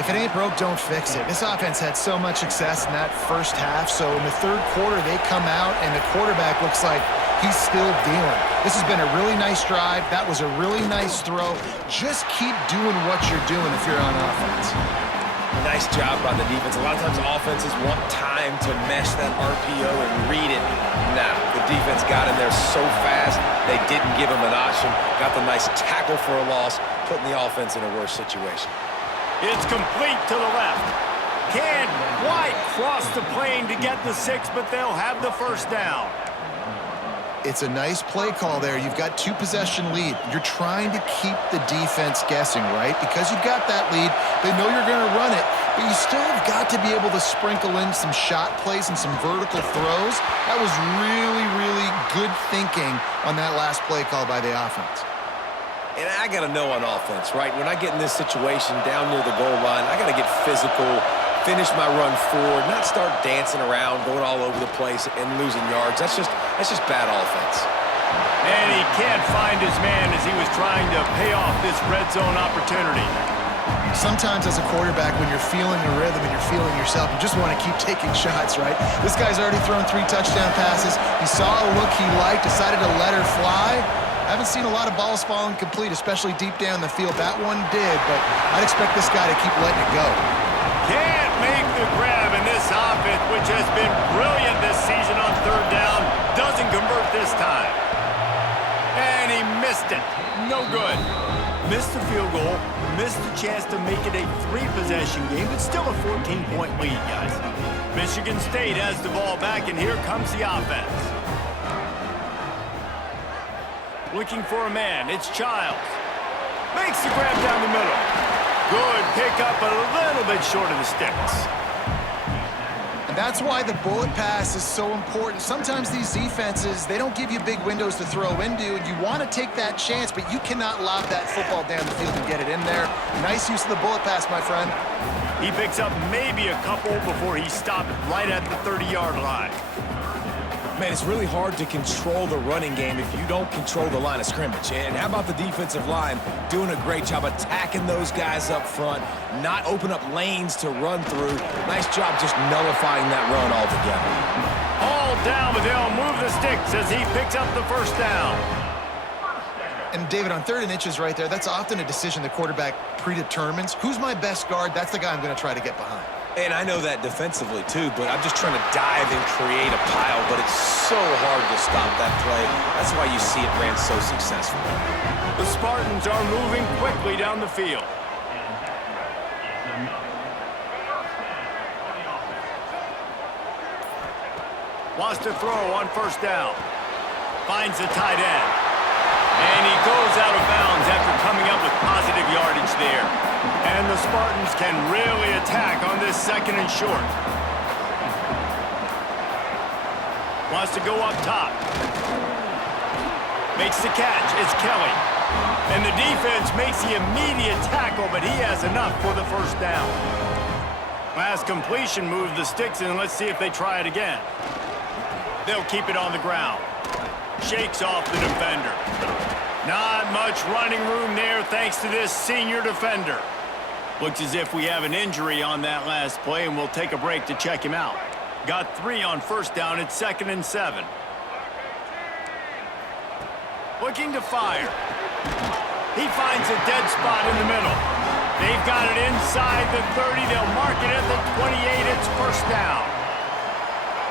If it ain't broke, don't fix it. This offense had so much success in that first half, so in the third quarter, they come out, and the quarterback looks like he's still dealing. This has been a really nice drive. That was a really nice throw. Just keep doing what you're doing if you're on offense. Nice job by the defense. A lot of times offenses want time to mesh that RPO and read it. Nah, the defense got in there so fast, they didn't give him an option. Got the nice tackle for a loss, putting the offense in a worse situation. It's complete to the left. Can't quite cross the plane to get the 6, but they'll have the first down. It's a nice play call there. You've got 2-possession lead. You're trying to keep the defense guessing, right? Because you've got that lead, they know you're going to run it, but you still have got to be able to sprinkle in some shot plays and some vertical throws. That was really, really good thinking on that last play call by the offense. And I got to know on offense, right? When I get in this situation down near the goal line, I got to get physical, finish my run forward, not start dancing around, going all over the place and losing yards. That's just bad offense. And he can't find his man as he was trying to pay off this red zone opportunity. Sometimes as a quarterback, when you're feeling the rhythm and you're feeling yourself, you just want to keep taking shots, right? This guy's already thrown 3 touchdown passes. He saw a look he liked, decided to let her fly. I haven't seen a lot of balls falling complete, especially deep down the field. That one did, but I'd expect this guy to keep letting it go. Can't make the grab in this offense, which has been brilliant this season on third down. Doesn't convert this time. And he missed it. No good. Missed the field goal. Missed the chance to make it a 3-possession game, but still a 14-point lead, guys. Michigan State has the ball back, and here comes the offense. Looking for a man. It's Childs. Makes the grab down the middle. Good pickup, but a little bit short of the sticks. And that's why the bullet pass is so important. Sometimes these defenses, they don't give you big windows to throw into, and you want to take that chance, but you cannot lob that football down the field and get it in there. Nice use of the bullet pass, my friend. He picks up maybe a couple before he stopped right at the 30-yard line. Man, it's really hard to control the running game if you don't control the line of scrimmage. And how about the defensive line doing a great job attacking those guys up front, not open up lanes to run through. Nice job just nullifying that run altogether. All down, but they'll move the sticks as he picks up the first down. And David, on 3rd and inches right there, that's often a decision the quarterback predetermines. Who's my best guard? That's the guy I'm going to try to get behind. And I know that defensively, too, but I'm just trying to dive and create a pile, but it's so hard to stop that play. That's why you see it ran so successful. The Spartans are moving quickly down the field. Wants to throw on first down. Finds the tight end. And he goes out of bounds after coming up with positive yardage there. And the Spartans can really attack on this 2nd and short. Wants to go up top. Makes the catch. It's Kelly. And the defense makes the immediate tackle, but he has enough for the first down. Last completion moved the sticks, and let's see if they try it again. They'll keep it on the ground. Shakes off the defender. Not much running room there thanks to this senior defender. Looks as if we have an injury on that last play, and we'll take a break to check him out. Got 3 on first down. It's 2nd and 7. Looking to fire. He finds a dead spot in the middle. They've got it inside the 30. They'll mark it at the 28. It's first down.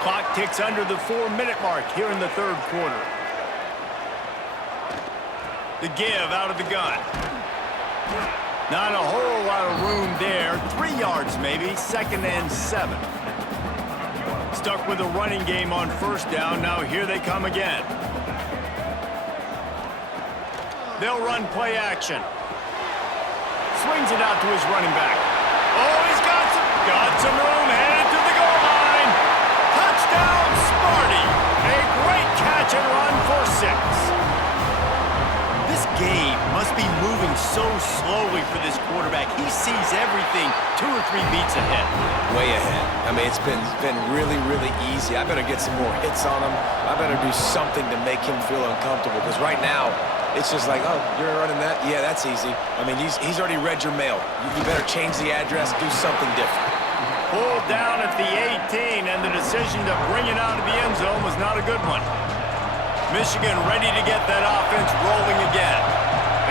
Clock ticks under the 4-minute mark here in the third quarter. The give out of the gun. Not a whole lot of room there. 3 yards maybe, 2nd and 7. Stuck with a running game on first down. Now here they come again. They'll run play action. Swings it out to his running back. Oh, he's got some room. Headed to the goal line. Touchdown, Sparty. A great catch and run for 6. This game must be moving so slowly for this quarterback. He sees everything 2 or 3 beats ahead. Way ahead. I mean, it's been really, really easy. I better get some more hits on him. I better do something to make him feel uncomfortable, because right now, it's just like, oh, you're running that? Yeah, that's easy. I mean, he's already read your mail. You better change the address, do something different. Pulled down at the 18, and the decision to bring it out of the end zone was not a good one. Michigan ready to get that offense rolling again.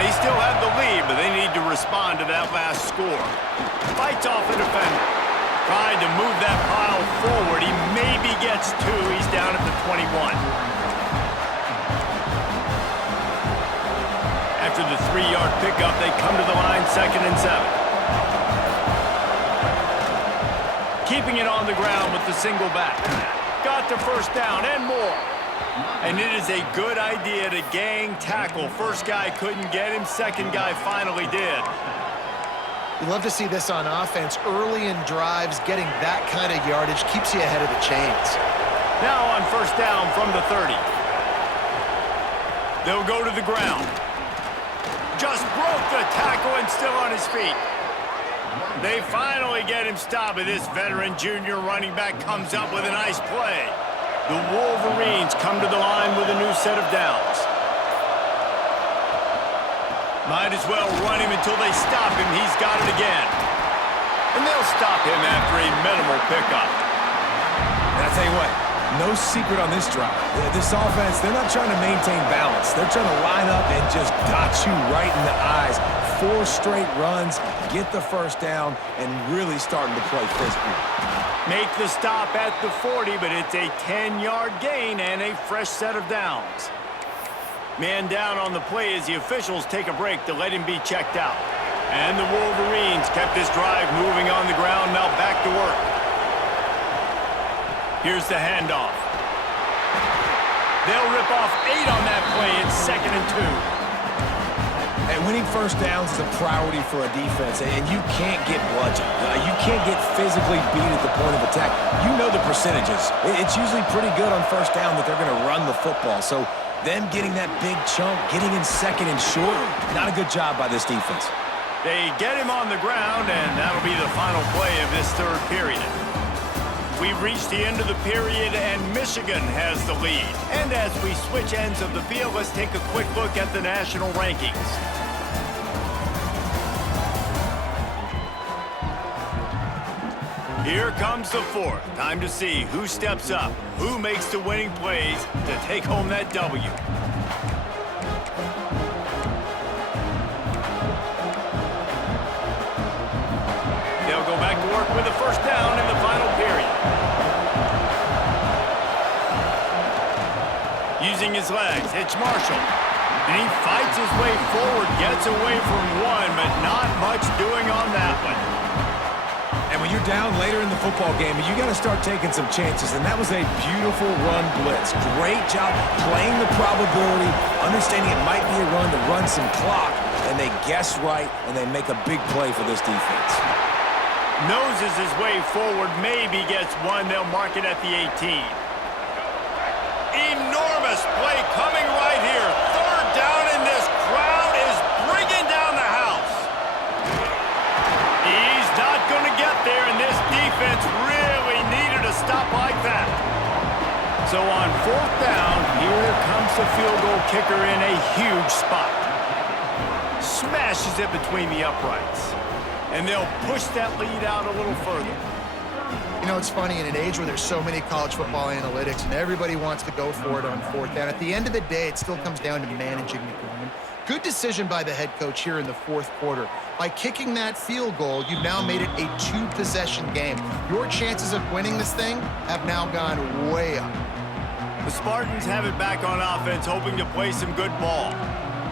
They still have the lead, but they need to respond to that last score. Fights off the defender. Trying to move that pile forward. He maybe gets 2. He's down at the 21. After the 3-yard pickup, they come to the line, 2nd and 7. Keeping it on the ground with the single back. Got the first down and more. And it is a good idea to gang tackle. First guy couldn't get him. Second guy finally did. You love to see this on offense. Early in drives, getting that kind of yardage keeps you ahead of the chains. Now on first down from the 30. They'll go to the ground. Just broke the tackle and still on his feet. They finally get him stopped, but this veteran junior running back comes up with a nice play. The Wolverines come to the line with a new set of downs. Might as well run him until they stop him. He's got it again. And they'll stop him after a minimal pickup. And I tell you what, no secret on this drive. This offense, they're not trying to maintain balance. They're trying to line up and just dot you right in the eyes. 4 straight runs, get the first down, and really starting to play physical. Make the stop at the 40, but it's a 10-yard gain and a fresh set of downs. Man down on the play as the officials take a break to let him be checked out. And the Wolverines kept this drive moving on the ground, now back to work. Here's the handoff. They'll rip off 8 on that play. It's 2nd and 2. And winning first downs is a priority for a defense, and you can't get bludgeoned. You can't get physically beat at the point of attack. You know the percentages. It's usually pretty good on first down that they're going to run the football. So them getting that big chunk, getting in 2nd and short, not a good job by this defense. They get him on the ground, and that'll be the final play of this third period. We've reached the end of the period, and Michigan has the lead. And as we switch ends of the field, let's take a quick look at the national rankings. Here comes the fourth. Time to see who steps up, who makes the winning plays to take home that W. They'll go back to work with the first down in the final period. Using his legs, it's Marshall. And he fights his way forward, gets away from one, but not much doing on that one. And when you're down later in the football game, you got to start taking some chances, and that was a beautiful run blitz. Great job playing the probability, understanding it might be a run to run some clock, and they guess right, and they make a big play for this defense. Noses his way forward, maybe gets one. They'll mark it at the 18. Enormous play coming right here. Third down, and this crowd is bringing down the house. He's not going to get there, and this defense really needed a stop like that. So on fourth down, here comes the field goal kicker in a huge spot. Smashes it between the uprights. And they'll push that lead out a little further. You know, it's funny, in an age where there's so many college football analytics and everybody wants to go for it on fourth down, at the end of the day, it still comes down to managing the game. Good decision by the head coach here in the fourth quarter. By kicking that field goal, you've now made it a two-possession game. Your chances of winning this thing have now gone way up. The Spartans have it back on offense, hoping to play some good ball.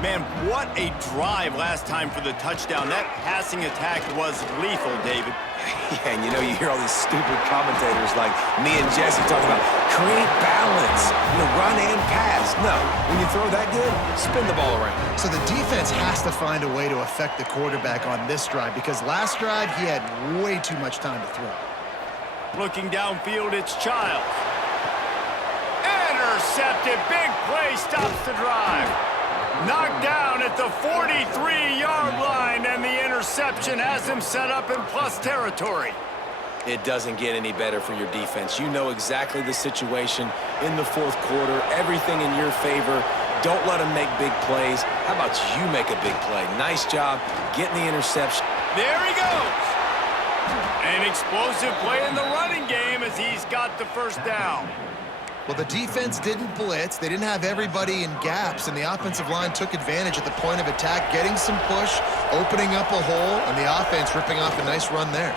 Man, what a drive last time for the touchdown. That passing attack was lethal, David. Yeah, and you know, you hear all these stupid commentators like me and Jesse talking about create balance, run and pass. No, when you throw that good, spin the ball around. So the defense has to find a way to affect the quarterback on this drive because last drive he had way too much time to throw. Looking downfield, it's Childs. Intercepted. Big play stops the drive. Knocked down at the 43-yard line, and the interception has him set up in plus territory. It doesn't get any better for your defense. You know exactly the situation in the fourth quarter, everything in your favor. Don't let them make big plays. How about you make a big play? Nice job getting the interception. There he goes. An explosive play in the running game as he's got the first down. Well, the defense didn't blitz. They didn't have everybody in gaps, and the offensive line took advantage at the point of attack, getting some push, opening up a hole, and the offense ripping off a nice run there.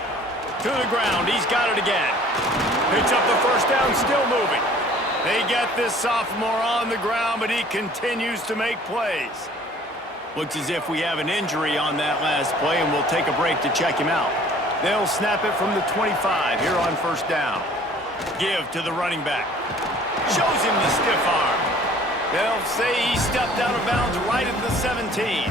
To the ground. He's got it again. Picks up the first down, still moving. They get this sophomore on the ground, but he continues to make plays. Looks as if we have an injury on that last play, and we'll take a break to check him out. They'll snap it from the 25 here on first down. Give to the running back. Shows him the stiff arm. They'll say he stepped out of bounds right at the 17.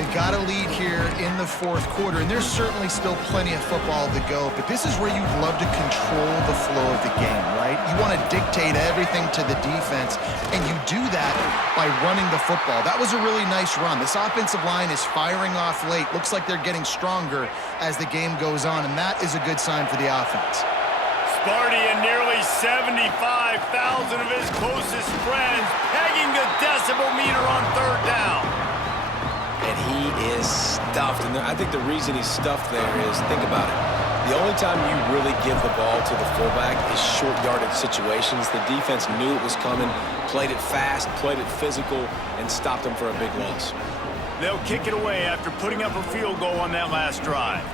They got a lead here in the fourth quarter, and there's certainly still plenty of football to go, but this is where you'd love to control the flow of the game, right? You want to dictate everything to the defense, and you do that by running the football. That was a really nice run. This offensive line is firing off late. Looks like they're getting stronger as the game goes on, and that is a good sign for the offense. Sparty and nearly 75,000 of his closest friends pegging the decibel meter on third down. And he is stuffed. And I think the reason he's stuffed there is, think about it. The only time you really give the ball to the fullback is short yardage situations. The defense knew it was coming, played it fast, played it physical, and stopped him for a big loss. They'll kick it away after putting up a field goal on that last drive.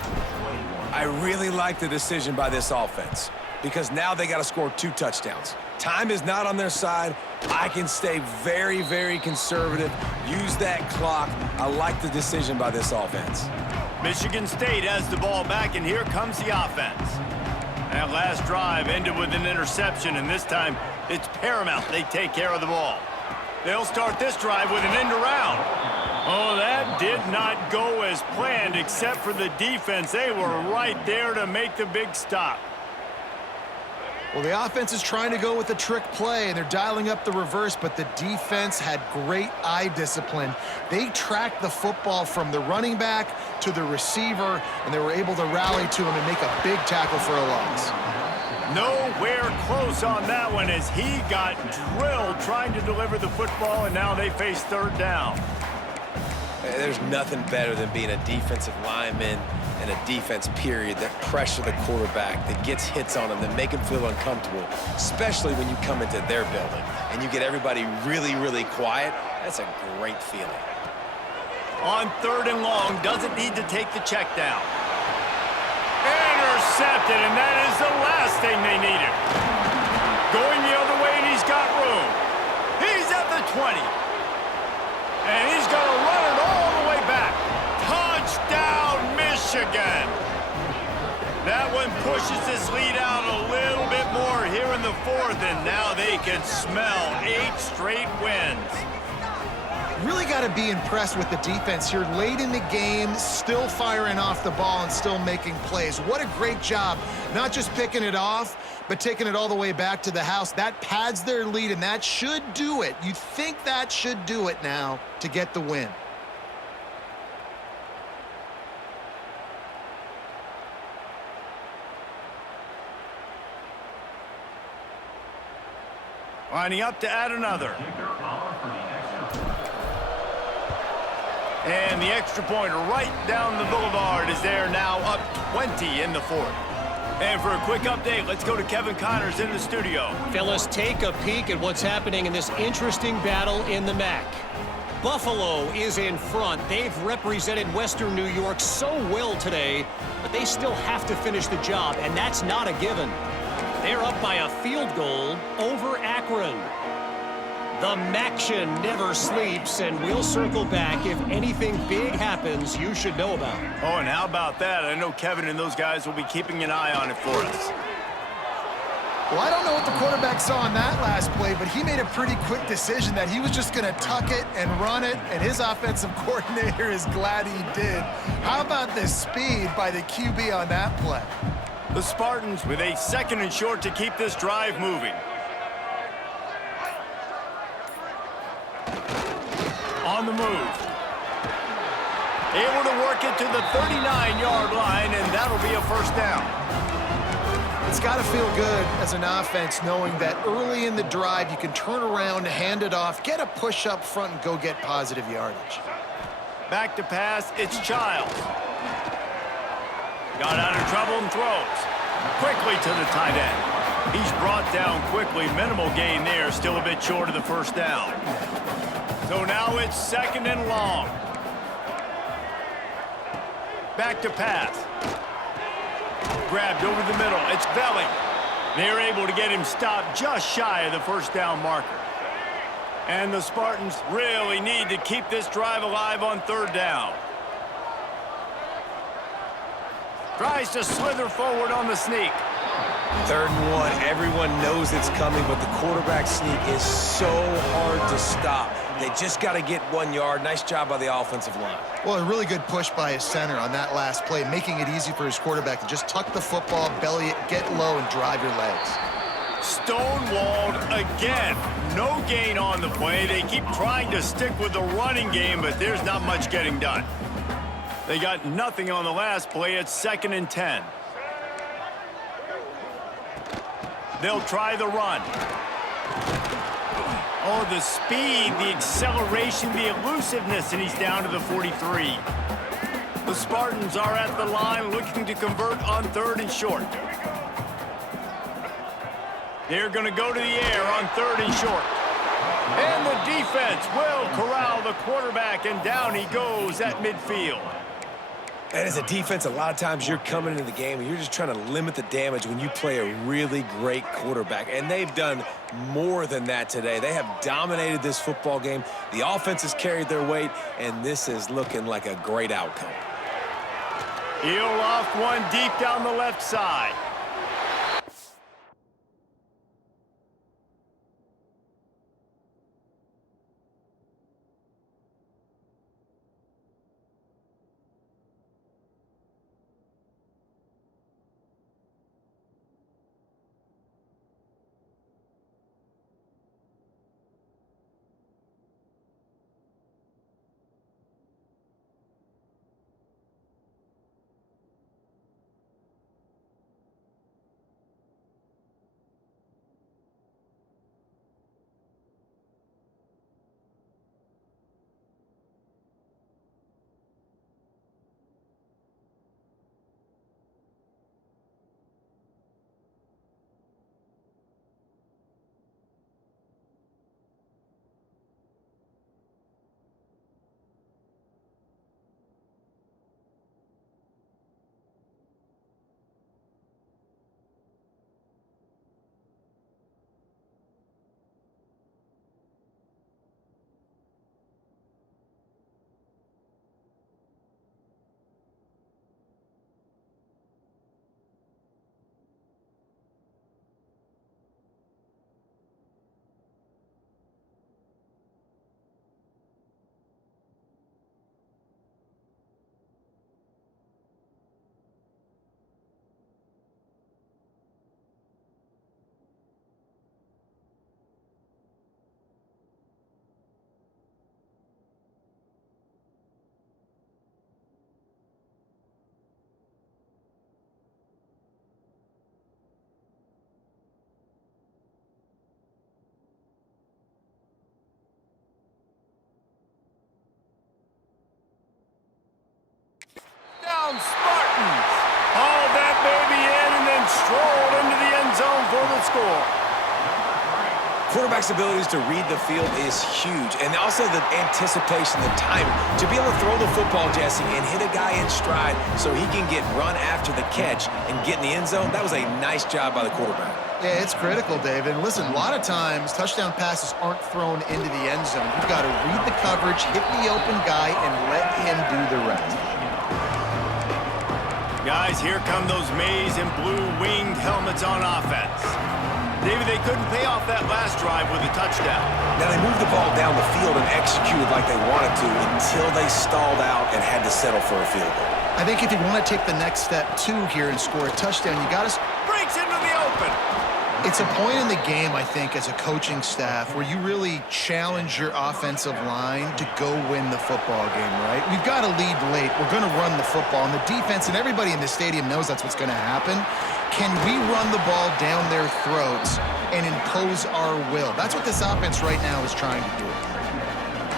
I really like the decision by this offense because now they got to score 2 touchdowns. Time is not on their side. I can stay very, very conservative. Use that clock. I like the decision by this offense. Michigan State has the ball back, and here comes the offense. That last drive ended with an interception, and this time it's paramount they take care of the ball. They'll start this drive with an end around. Oh, that did not go as planned except for the defense. They were right there to make the big stop. Well, the offense is trying to go with a trick play, and they're dialing up the reverse, but the defense had great eye discipline. They tracked the football from the running back to the receiver, and they were able to rally to him and make a big tackle for a loss. Nowhere close on that one as he got drilled trying to deliver the football, and now they face third down. There's nothing better than being a defensive lineman and a defense period that pressure the quarterback, that gets hits on him, that make him feel uncomfortable, especially when you come into their building and you get everybody really, really quiet. That's a great feeling. On third and long, doesn't need to take the check down. Intercepted, and that is the last thing they needed. Going the other way, and he's got room. He's at the 20. And he's going to run it all the way back. Touchdown, Michigan. That one pushes this lead out a little bit more here in the fourth, and now they can smell 8 straight wins. Really got to be impressed with the defense here late in the game, still firing off the ball and still making plays. What a great job, not just picking it off, but taking it all the way back to the house. That pads their lead, and that should do it. You think that should do it now to get the win. Lining up to add another. And the extra pointer right down the boulevard is there, now up 20 in the fourth. And for a quick update, let's go to Kevin Connors in the studio. Fellas, take a peek at what's happening in this interesting battle in the MAC. Buffalo is in front. They've represented Western New York so well today, but they still have to finish the job, and that's not a given. They're up by a field goal over Akron. The Maction never sleeps, and we'll circle back if anything big happens you should know about. Oh, and how about that? I know Kevin and those guys will be keeping an eye on it for us. Well, I don't know what the quarterback saw on that last play, but he made a pretty quick decision that he was just going to tuck it and run it, and his offensive coordinator is glad he did. How about the speed by the QB on that play? The Spartans with a 2nd and short to keep this drive moving. On the move. Able to work it to the 39-yard line, and that'll be a first down. It's got to feel good as an offense knowing that early in the drive you can turn around, hand it off, get a push up front, and go get positive yardage. Back to pass, it's Childs. Got out of trouble and throws. Quickly to the tight end. He's brought down quickly. Minimal gain there, still a bit short of the first down. So now it's 2nd and long. Back to pass. Grabbed over the middle. It's Belly. They're able to get him stopped just shy of the first down marker. And the Spartans really need to keep this drive alive on 3rd down. Tries to slither forward on the sneak. 3rd and 1. Everyone knows it's coming, but the quarterback sneak is so hard to stop. They just got to get 1 yard. Nice job by the offensive line. Well, a really good push by his center on that last play, making it easy for his quarterback to just tuck the football, belly it, get low, and drive your legs. Stonewalled again. No gain on the play. They keep trying to stick with the running game, but there's not much getting done. They got nothing on the last play. It's 2nd and 10. They'll try the run. Oh, the speed, the acceleration, the elusiveness, and he's down to the 43. The Spartans are at the line looking to convert on 3rd and short. They're going to go to the air on 3rd and short. And the defense will corral the quarterback, and down he goes at midfield. And as a defense, a lot of times you're coming into the game and you're just trying to limit the damage when you play a really great quarterback. And they've done more than that today. They have dominated this football game. The offense has carried their weight, and this is looking like a great outcome. He'll loft one deep down the left side. Spartans hauled that baby in and then strolled into the end zone for the score. Quarterback's abilities to read the field is huge. And also the anticipation, the timing. To be able to throw the football, Jesse, and hit a guy in stride so he can get run after the catch and get in the end zone, that was a nice job by the quarterback. Yeah, it's critical, David. And listen, a lot of times touchdown passes aren't thrown into the end zone. You've got to read the coverage, hit the open guy, and let him do the rest. Guys, here come those maize and blue winged helmets on offense. David, they couldn't pay off that last drive with a touchdown. Now, they moved the ball down the field and executed like they wanted to until they stalled out and had to settle for a field goal. I think if you want to take the next step, too, here and score a touchdown, you got to... Breaks into the open. It's a point in the game, I think, as a coaching staff where you really challenge your offensive line to go win the football game, right? We've got to lead late. We're going to run the football. And the defense and everybody in the stadium knows that's what's going to happen. Can we run the ball down their throats and impose our will? That's what this offense right now is trying to do.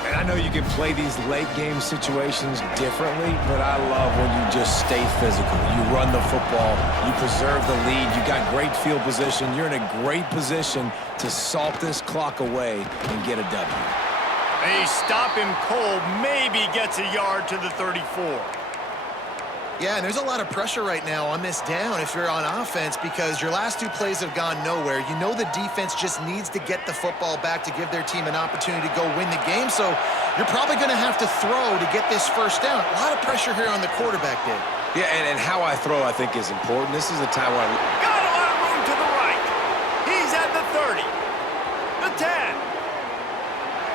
And I know you can play these late game situations differently, but I love when you just stay physical. You run the football, you preserve the lead, you got great field position, you're in a great position to salt this clock away and get a W. They stop him cold, maybe gets a yard to the 34. Yeah, and there's a lot of pressure right now on this down if you're on offense because your last two plays have gone nowhere. You know the defense just needs to get the football back to give their team an opportunity to go win the game, so you're probably going to have to throw to get this first down. A lot of pressure here on the quarterback, Dave. Yeah, and how I throw, I think, is important. This is a time where Got a lot of room to the right. He's at the 30, the 10.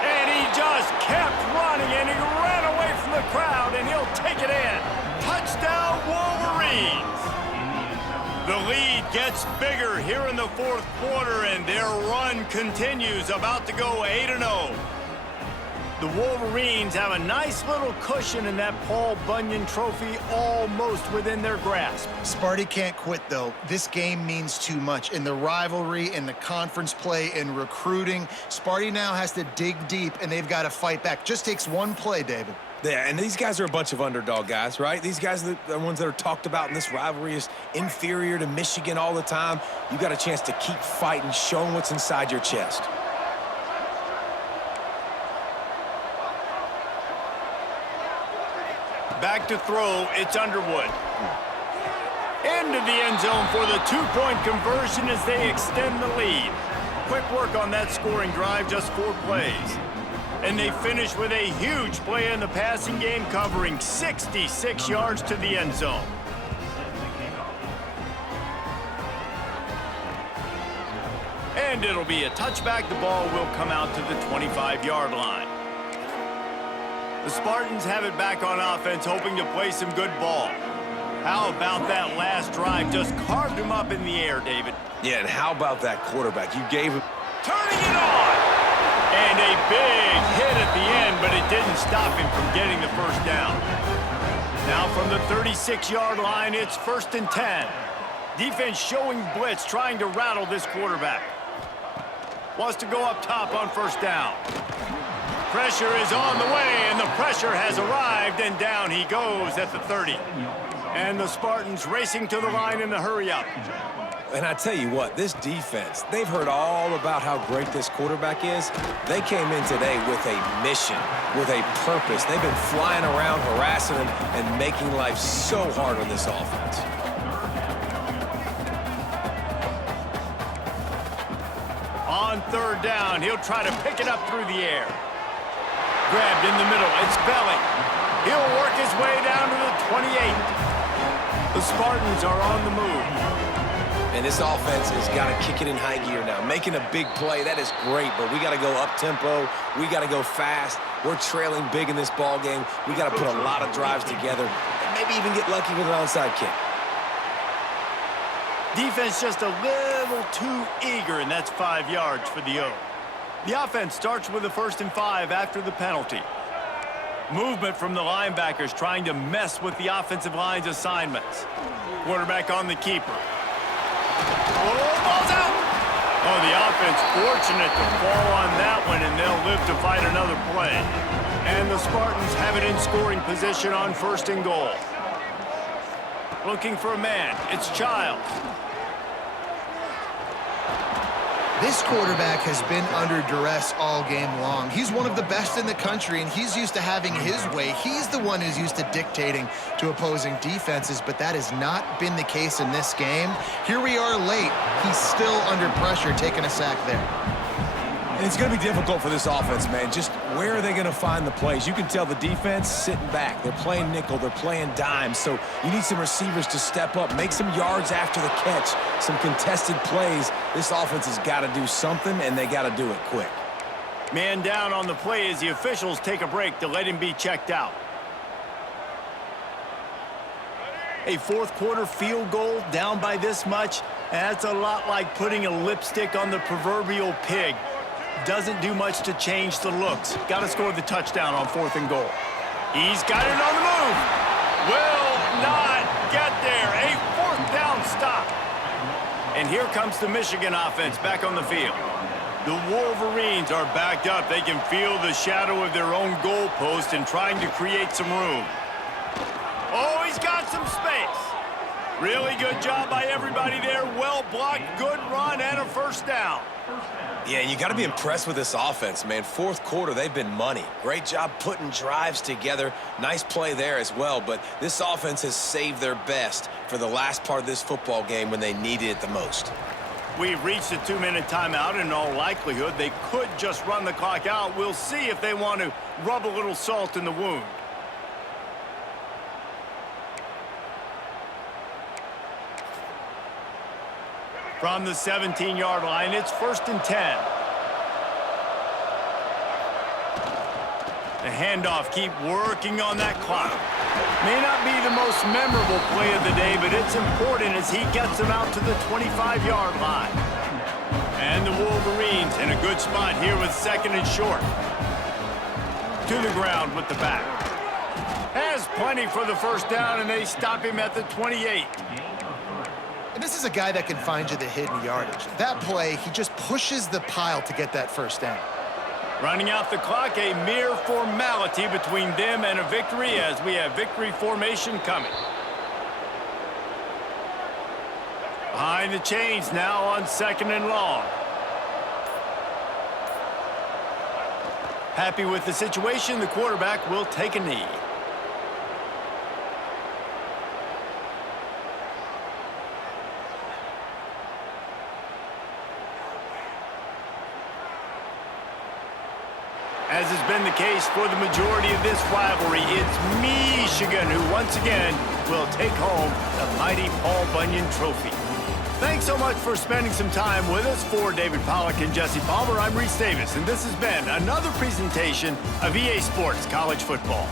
And he just kept running, and he ran away from the crowd, and he'll take it in. Touchdown, Wolverines! The lead gets bigger here in the fourth quarter, and their run continues, about to go 8-0. The Wolverines have a nice little cushion in that Paul Bunyan trophy almost within their grasp. Sparty can't quit, though. This game means too much. In the rivalry, in the conference play, in recruiting, Sparty now has to dig deep, and they've got to fight back. Just takes one play, David. Yeah, and these guys are a bunch of underdog guys, right? These guys are the ones that are talked about in this rivalry as inferior to Michigan all the time. You got a chance to keep fighting, showing what's inside your chest. Back to throw, it's Underwood. Into the end zone for the two-point conversion as they extend the lead. Quick work on that scoring drive, just 4 plays. And they finish with a huge play in the passing game, covering 66 yards to the end zone. And it'll be a touchback. The ball will come out to the 25-yard line. The Spartans have it back on offense, hoping to play some good ball. How about that last drive? Just carved him up in the air, David. Yeah, and how about that quarterback? You gave him... Turning it on! And a big hit at the end, but it didn't stop him from getting the first down. Now from the 36-yard line, it's 1st and 10. Defense showing blitz, trying to rattle this quarterback. Wants to go up top on 1st down. Pressure is on the way, and the pressure has arrived, and down he goes at the 30. And the Spartans racing to the line in the hurry-up. And I tell you what, this defense, they've heard all about how great this quarterback is. They came in today with a mission, with a purpose. They've been flying around, harassing him, and making life so hard on this offense. On 3rd down, he'll try to pick it up through the air. Grabbed in the middle, it's Belly. He'll work his way down to the 28. The Spartans are on the move. And this offense has got to kick it in high gear now. Making a big play, that is great, but we got to go up-tempo. We got to go fast. We're trailing big in this ball game. We got to put a lot of drives together and maybe even get lucky with an onside kick. Defense just a little too eager, and that's 5 yards for the O. The offense starts with a 1st and 5 after the penalty. Movement from the linebackers trying to mess with the offensive line's assignments. Quarterback on the keeper. Oh, ball's out! Oh, the offense fortunate to fall on that one, and they'll live to fight another play. And the Spartans have it in scoring position on 1st and goal. Looking for a man. It's Childs. This quarterback has been under duress all game long. He's one of the best in the country, and he's used to having his way. He's the one who's used to dictating to opposing defenses, but that has not been the case in this game. Here we are late. He's still under pressure, taking a sack there. And it's going to be difficult for this offense, man. Just where are they going to find the plays? You can tell the defense sitting back. They're playing nickel. They're playing dime. So you need some receivers to step up, make some yards after the catch, some contested plays. This offense has got to do something, and they got to do it quick. Man down on the play as the officials take a break to let him be checked out. A fourth quarter field goal down by this much, that's a lot like putting a lipstick on the proverbial pig. Doesn't do much to change the looks. Got to score the touchdown on 4th and goal. He's got it on the move. Will not get there. A 4th down stop. And here comes the Michigan offense back on the field. The Wolverines are backed up. They can feel the shadow of their own goalpost and trying to create some room. Oh, he's got some space. Really good job by everybody there. Well blocked, good run, and a 1st down. Yeah, you got to be impressed with this offense, man. 4th quarter, they've been money. Great job putting drives together. Nice play there as well, but this offense has saved their best for the last part of this football game when they needed it the most. We've reached a 2-minute timeout. In all likelihood, they could just run the clock out. We'll see if they want to rub a little salt in the wound. From the 17-yard line, it's 1st and 10. The handoff, keep working on that clock. May not be the most memorable play of the day, but it's important as he gets them out to the 25-yard line. And the Wolverines in a good spot here with 2nd and short. To the ground with the back. Has plenty for the 1st down, and they stop him at the 28. And this is a guy that can find you the hidden yardage. That play, he just pushes the pile to get that 1st down. Running out the clock, a mere formality between them and a victory as we have victory formation coming. Behind the chains now on 2nd and long. Happy with the situation, the quarterback will take a knee. As has been the case for the majority of this rivalry, it's Michigan who once again will take home the mighty Paul Bunyan Trophy. Thanks so much for spending some time with us. For David Pollack and Jesse Palmer, I'm Reese Davis, and this has been another presentation of EA Sports College Football.